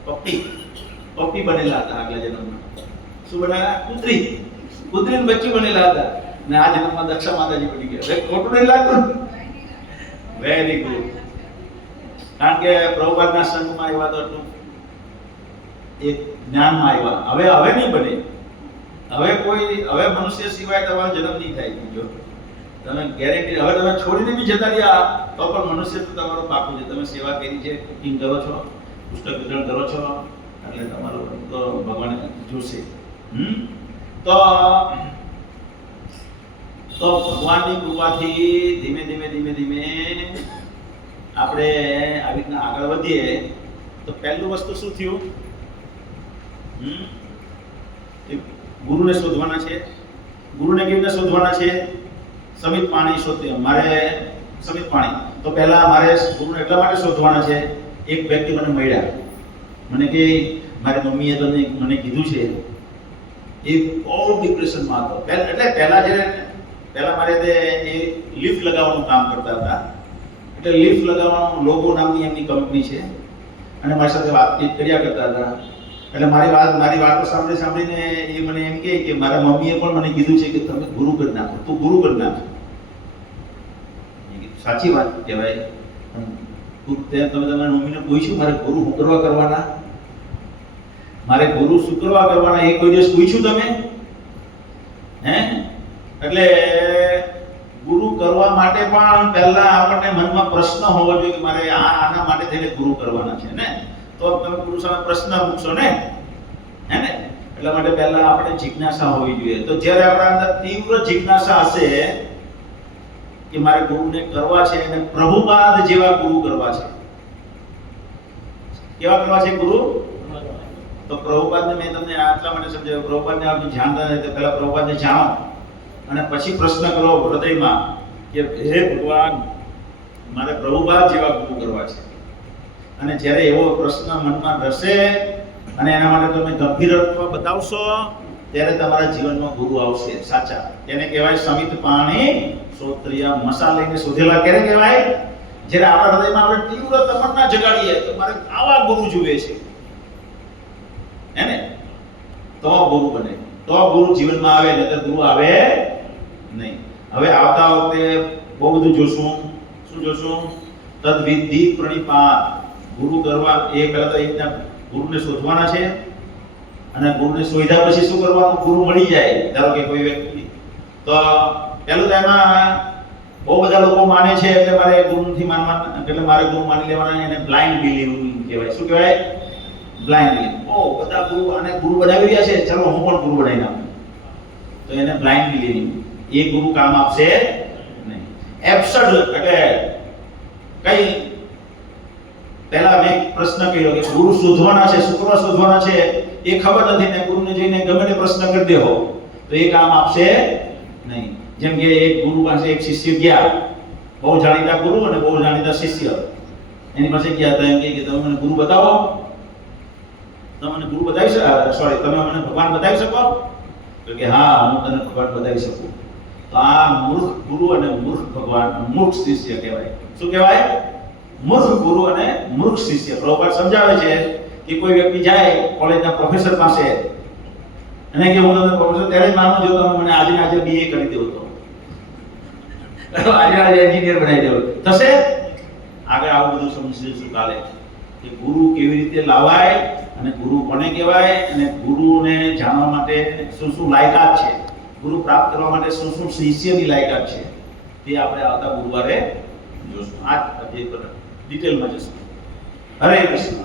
પપ્પી બનેલા હતા. આગલા જન્મમાં શું બનેલા? કૂતરીનું બચ્ચું બનેલા હતા, ને આ જન્મમાં દક્ષા માતાજી બની ગયા. ખોટું નહીં લાગતું? Very good. કારણ કે પ્રભુપાદના સંઘમાં આવ્યા તો એટલું એક જ્ઞાનમાં આવ્યા. હવે નહીં બને. હવે મનુષ્ય સિવાય તમારો જન્મ નહીં થાય. જો તમે ગેરંટી, હવે તમે છોડીને બી જતા રહ્યા તો પણ મનુષ્ય તો તમારું પાકું છે. તમે સેવા કરી છે, કુકિંગ કરો છો, પુસ્તક વિતરણ કરો છો, એટલે તમારું તો ભગવાન જોશે. તો ભગવાનની કૃપાથી ધીમે ધીમે આપણે આવી રીતના આગળ વધીએ. તો પહેલું વસ્તુ શું થયું? ગુરુને શોધવાના છે. ગુરુને કેવી રીતે શોધવાના છે? સમિત પાણી શોધ્યું. મારે સમિત પાણી તો પહેલા મારે ગુરુને એટલા માટે શોધવાના છે. એક વ્યક્તિ મને મળ્યા, મને કે મારી મમ્મીએ તમને મને કીધું છે. એ બહુ ડિપ્રેશનમાં હતો. પહેલા મારે તે એ લિફ્ટ લગાવવાનું કામ કરતા હતા. એટલે લિફ્ટ લગાવવાનું લોગો નામની એમની કંપની છે, અને મારી સાથે વાતચીત કર્યા કરતા હતા. એટલે મારી વાતો સાંભળીને એ મને એમ કહે કે મારા મમ્મીએ પણ મને કીધું છે કે તમે ગુરુ કરી નાખો, તું ગુરુ કરી નાખો. સાચી વાત કહેવાય. તમે તમારા મમ્મીને પૂછ્યું મારે ગુરુ શું કરવાના? મારે ગુરુ શું કરવાના એ કોઈ દિવસ પૂછ્યું તમે? હે? એટલે ગુરુ કરવા માટે પણ પહેલા આપણને મનમાં પ્રશ્ન હોવો જોઈએ કે મારે આના માટે થઈને ગુરુ કરવાના છે ને. તો તમે ગુરુ સામે પ્રશ્ન મૂકશો ને, હે ને? એટલા માટે પહેલા આપણે જિજ્ઞાસા હોવી જોઈએ. તો જ્યારે આપણા અંદર તીવ્ર જિજ્ઞાસા હશે કે મારે ગુરુને કરવા છે અને પ્રભુપાદ જેવા ગુરુ કરવા છે. કેવા કરવા છે ગુરુ? તો પ્રભુપાદને મેં તમને આટલા માટે સમજાવ્યું. પ્રભુપાદને આપણે જાણતા નથી તો પહેલા પ્રભુપાદને જાણો, અને પછી પ્રશ્ન કરો હૃદયમાં કે હે ભગવાન, મારે પ્રભુપાદ જેવા ગુરુ કરવા છે. અને જ્યારે એવો પ્રશ્ન મનમાં રહેશે અને એના માટે તમે ગંભીરત્વ બતાવશો, ત્યારે તમારા જીવનમાં ગુરુ આવશે સાચા. તેને કહેવાય સમિત પાણી શ્રોત્રિયા. મસા લઈને શોધેલા ક્યારે કહેવાય? જ્યારે આપણા હૃદયમાં આપણે તીવ્ર તમન્ના જગાડીએ તો મારે આવા ગુરુ જોઈએ છે, હે ને? તો ગુરુ બને, તો ગુરુ જીવનમાં આવે, નહીતર ગુરુ આવે નહીં. હવે આવતા વખતે બહુ બધું જોશું. શું જોશું? તદ્વિધિ પ્રણિપાત. ગુરુ કરવા એ પહેલા તો એકના ગુરુને શોધવાના છે, અને ગુરુને શોધ્યા પછી શું કરવાનું? ગુરુ મળી જાય ધારો કે કોઈ વ્યક્તિ, તો પહેલું તો એમાં બહુ બધા લોકો માને છે એટલે મારે ગુરુ નથી માનવાના, એટલે મારે ગુરુ માની લેવાના, એને બ્લાઇન્ડ બિલીવિંગ કહેવાય. શું કહેવાય? Blind believe. ઓ બધા ગુરુ આને ગુરુ બનાવી રહ્યા છે, ચલો હું પણ ગુરુ બનાવી નાખું, તો એને બ્લાઇન્ડ બિલીવિંગ. એ ગુરુ કામ આપશે નહીં. એબ્સર્ડ એટલે કઈ, પહેલા મેં પ્રશ્ન કર્યો કે ગુરુ શોધવાના છે, શુક્ર શોધવાના છે, એ ખબર નથી ને ગુરુને જઈને ગમે તે પ્રશ્ન કરી દેવો તો એ કામ આપશે નહીં. જેમ કે એક ગુરુ પાસે એક શિષ્ય ગયા, બહુ જાણીતા ગુરુ અને બહુ જાણીતા શિષ્ય, એની પાસે ગયા હતા, એમ કે તમે મને ગુરુ બતાવો, તમે મને ગુરુ બતાવી શકો, સોરી તમે મને ભગવાન બતાવી શકો? તો કે હા હું તને ભગવાન બતાવી શકું. તો આ મૂર્ખ ગુરુ અને મૂર્ખ ભગવાન, મૂર્ખ શિષ્ય કહેવાય. શું કહેવાય? મૂર્ખ ગુરુ અને મૂર્ખ શિષ્ય. પ્રભુપાદ સમજાવે છે કે કોઈ વ્યક્તિ જાય કોલેજના પ્રોફેસર પાસે અને કે હું તમને પ્રોફેસર ત્યારે જ માનું જો તમે મને આજે ને આજે BA કરી દેવો તો આજે એન્જિનિયર બનાવી દેવો થશે. આગળ આવું બધું સમજીશું કાલે કે ગુરુ કેવી રીતે લાવાય અને ગુરુ કોને કહેવાય અને ગુરુને જાણવા માટે શું શું લાયકાત છે, ગુરુ પ્રાપ્ત કરવા માટે શું શું શિષ્યની લાયકાત છે, તે આપણે આવતા ગુરુવારે જોશું. આ અધ્યાય પર ડિટેલમાં જશું. હરે કૃષ્ણ.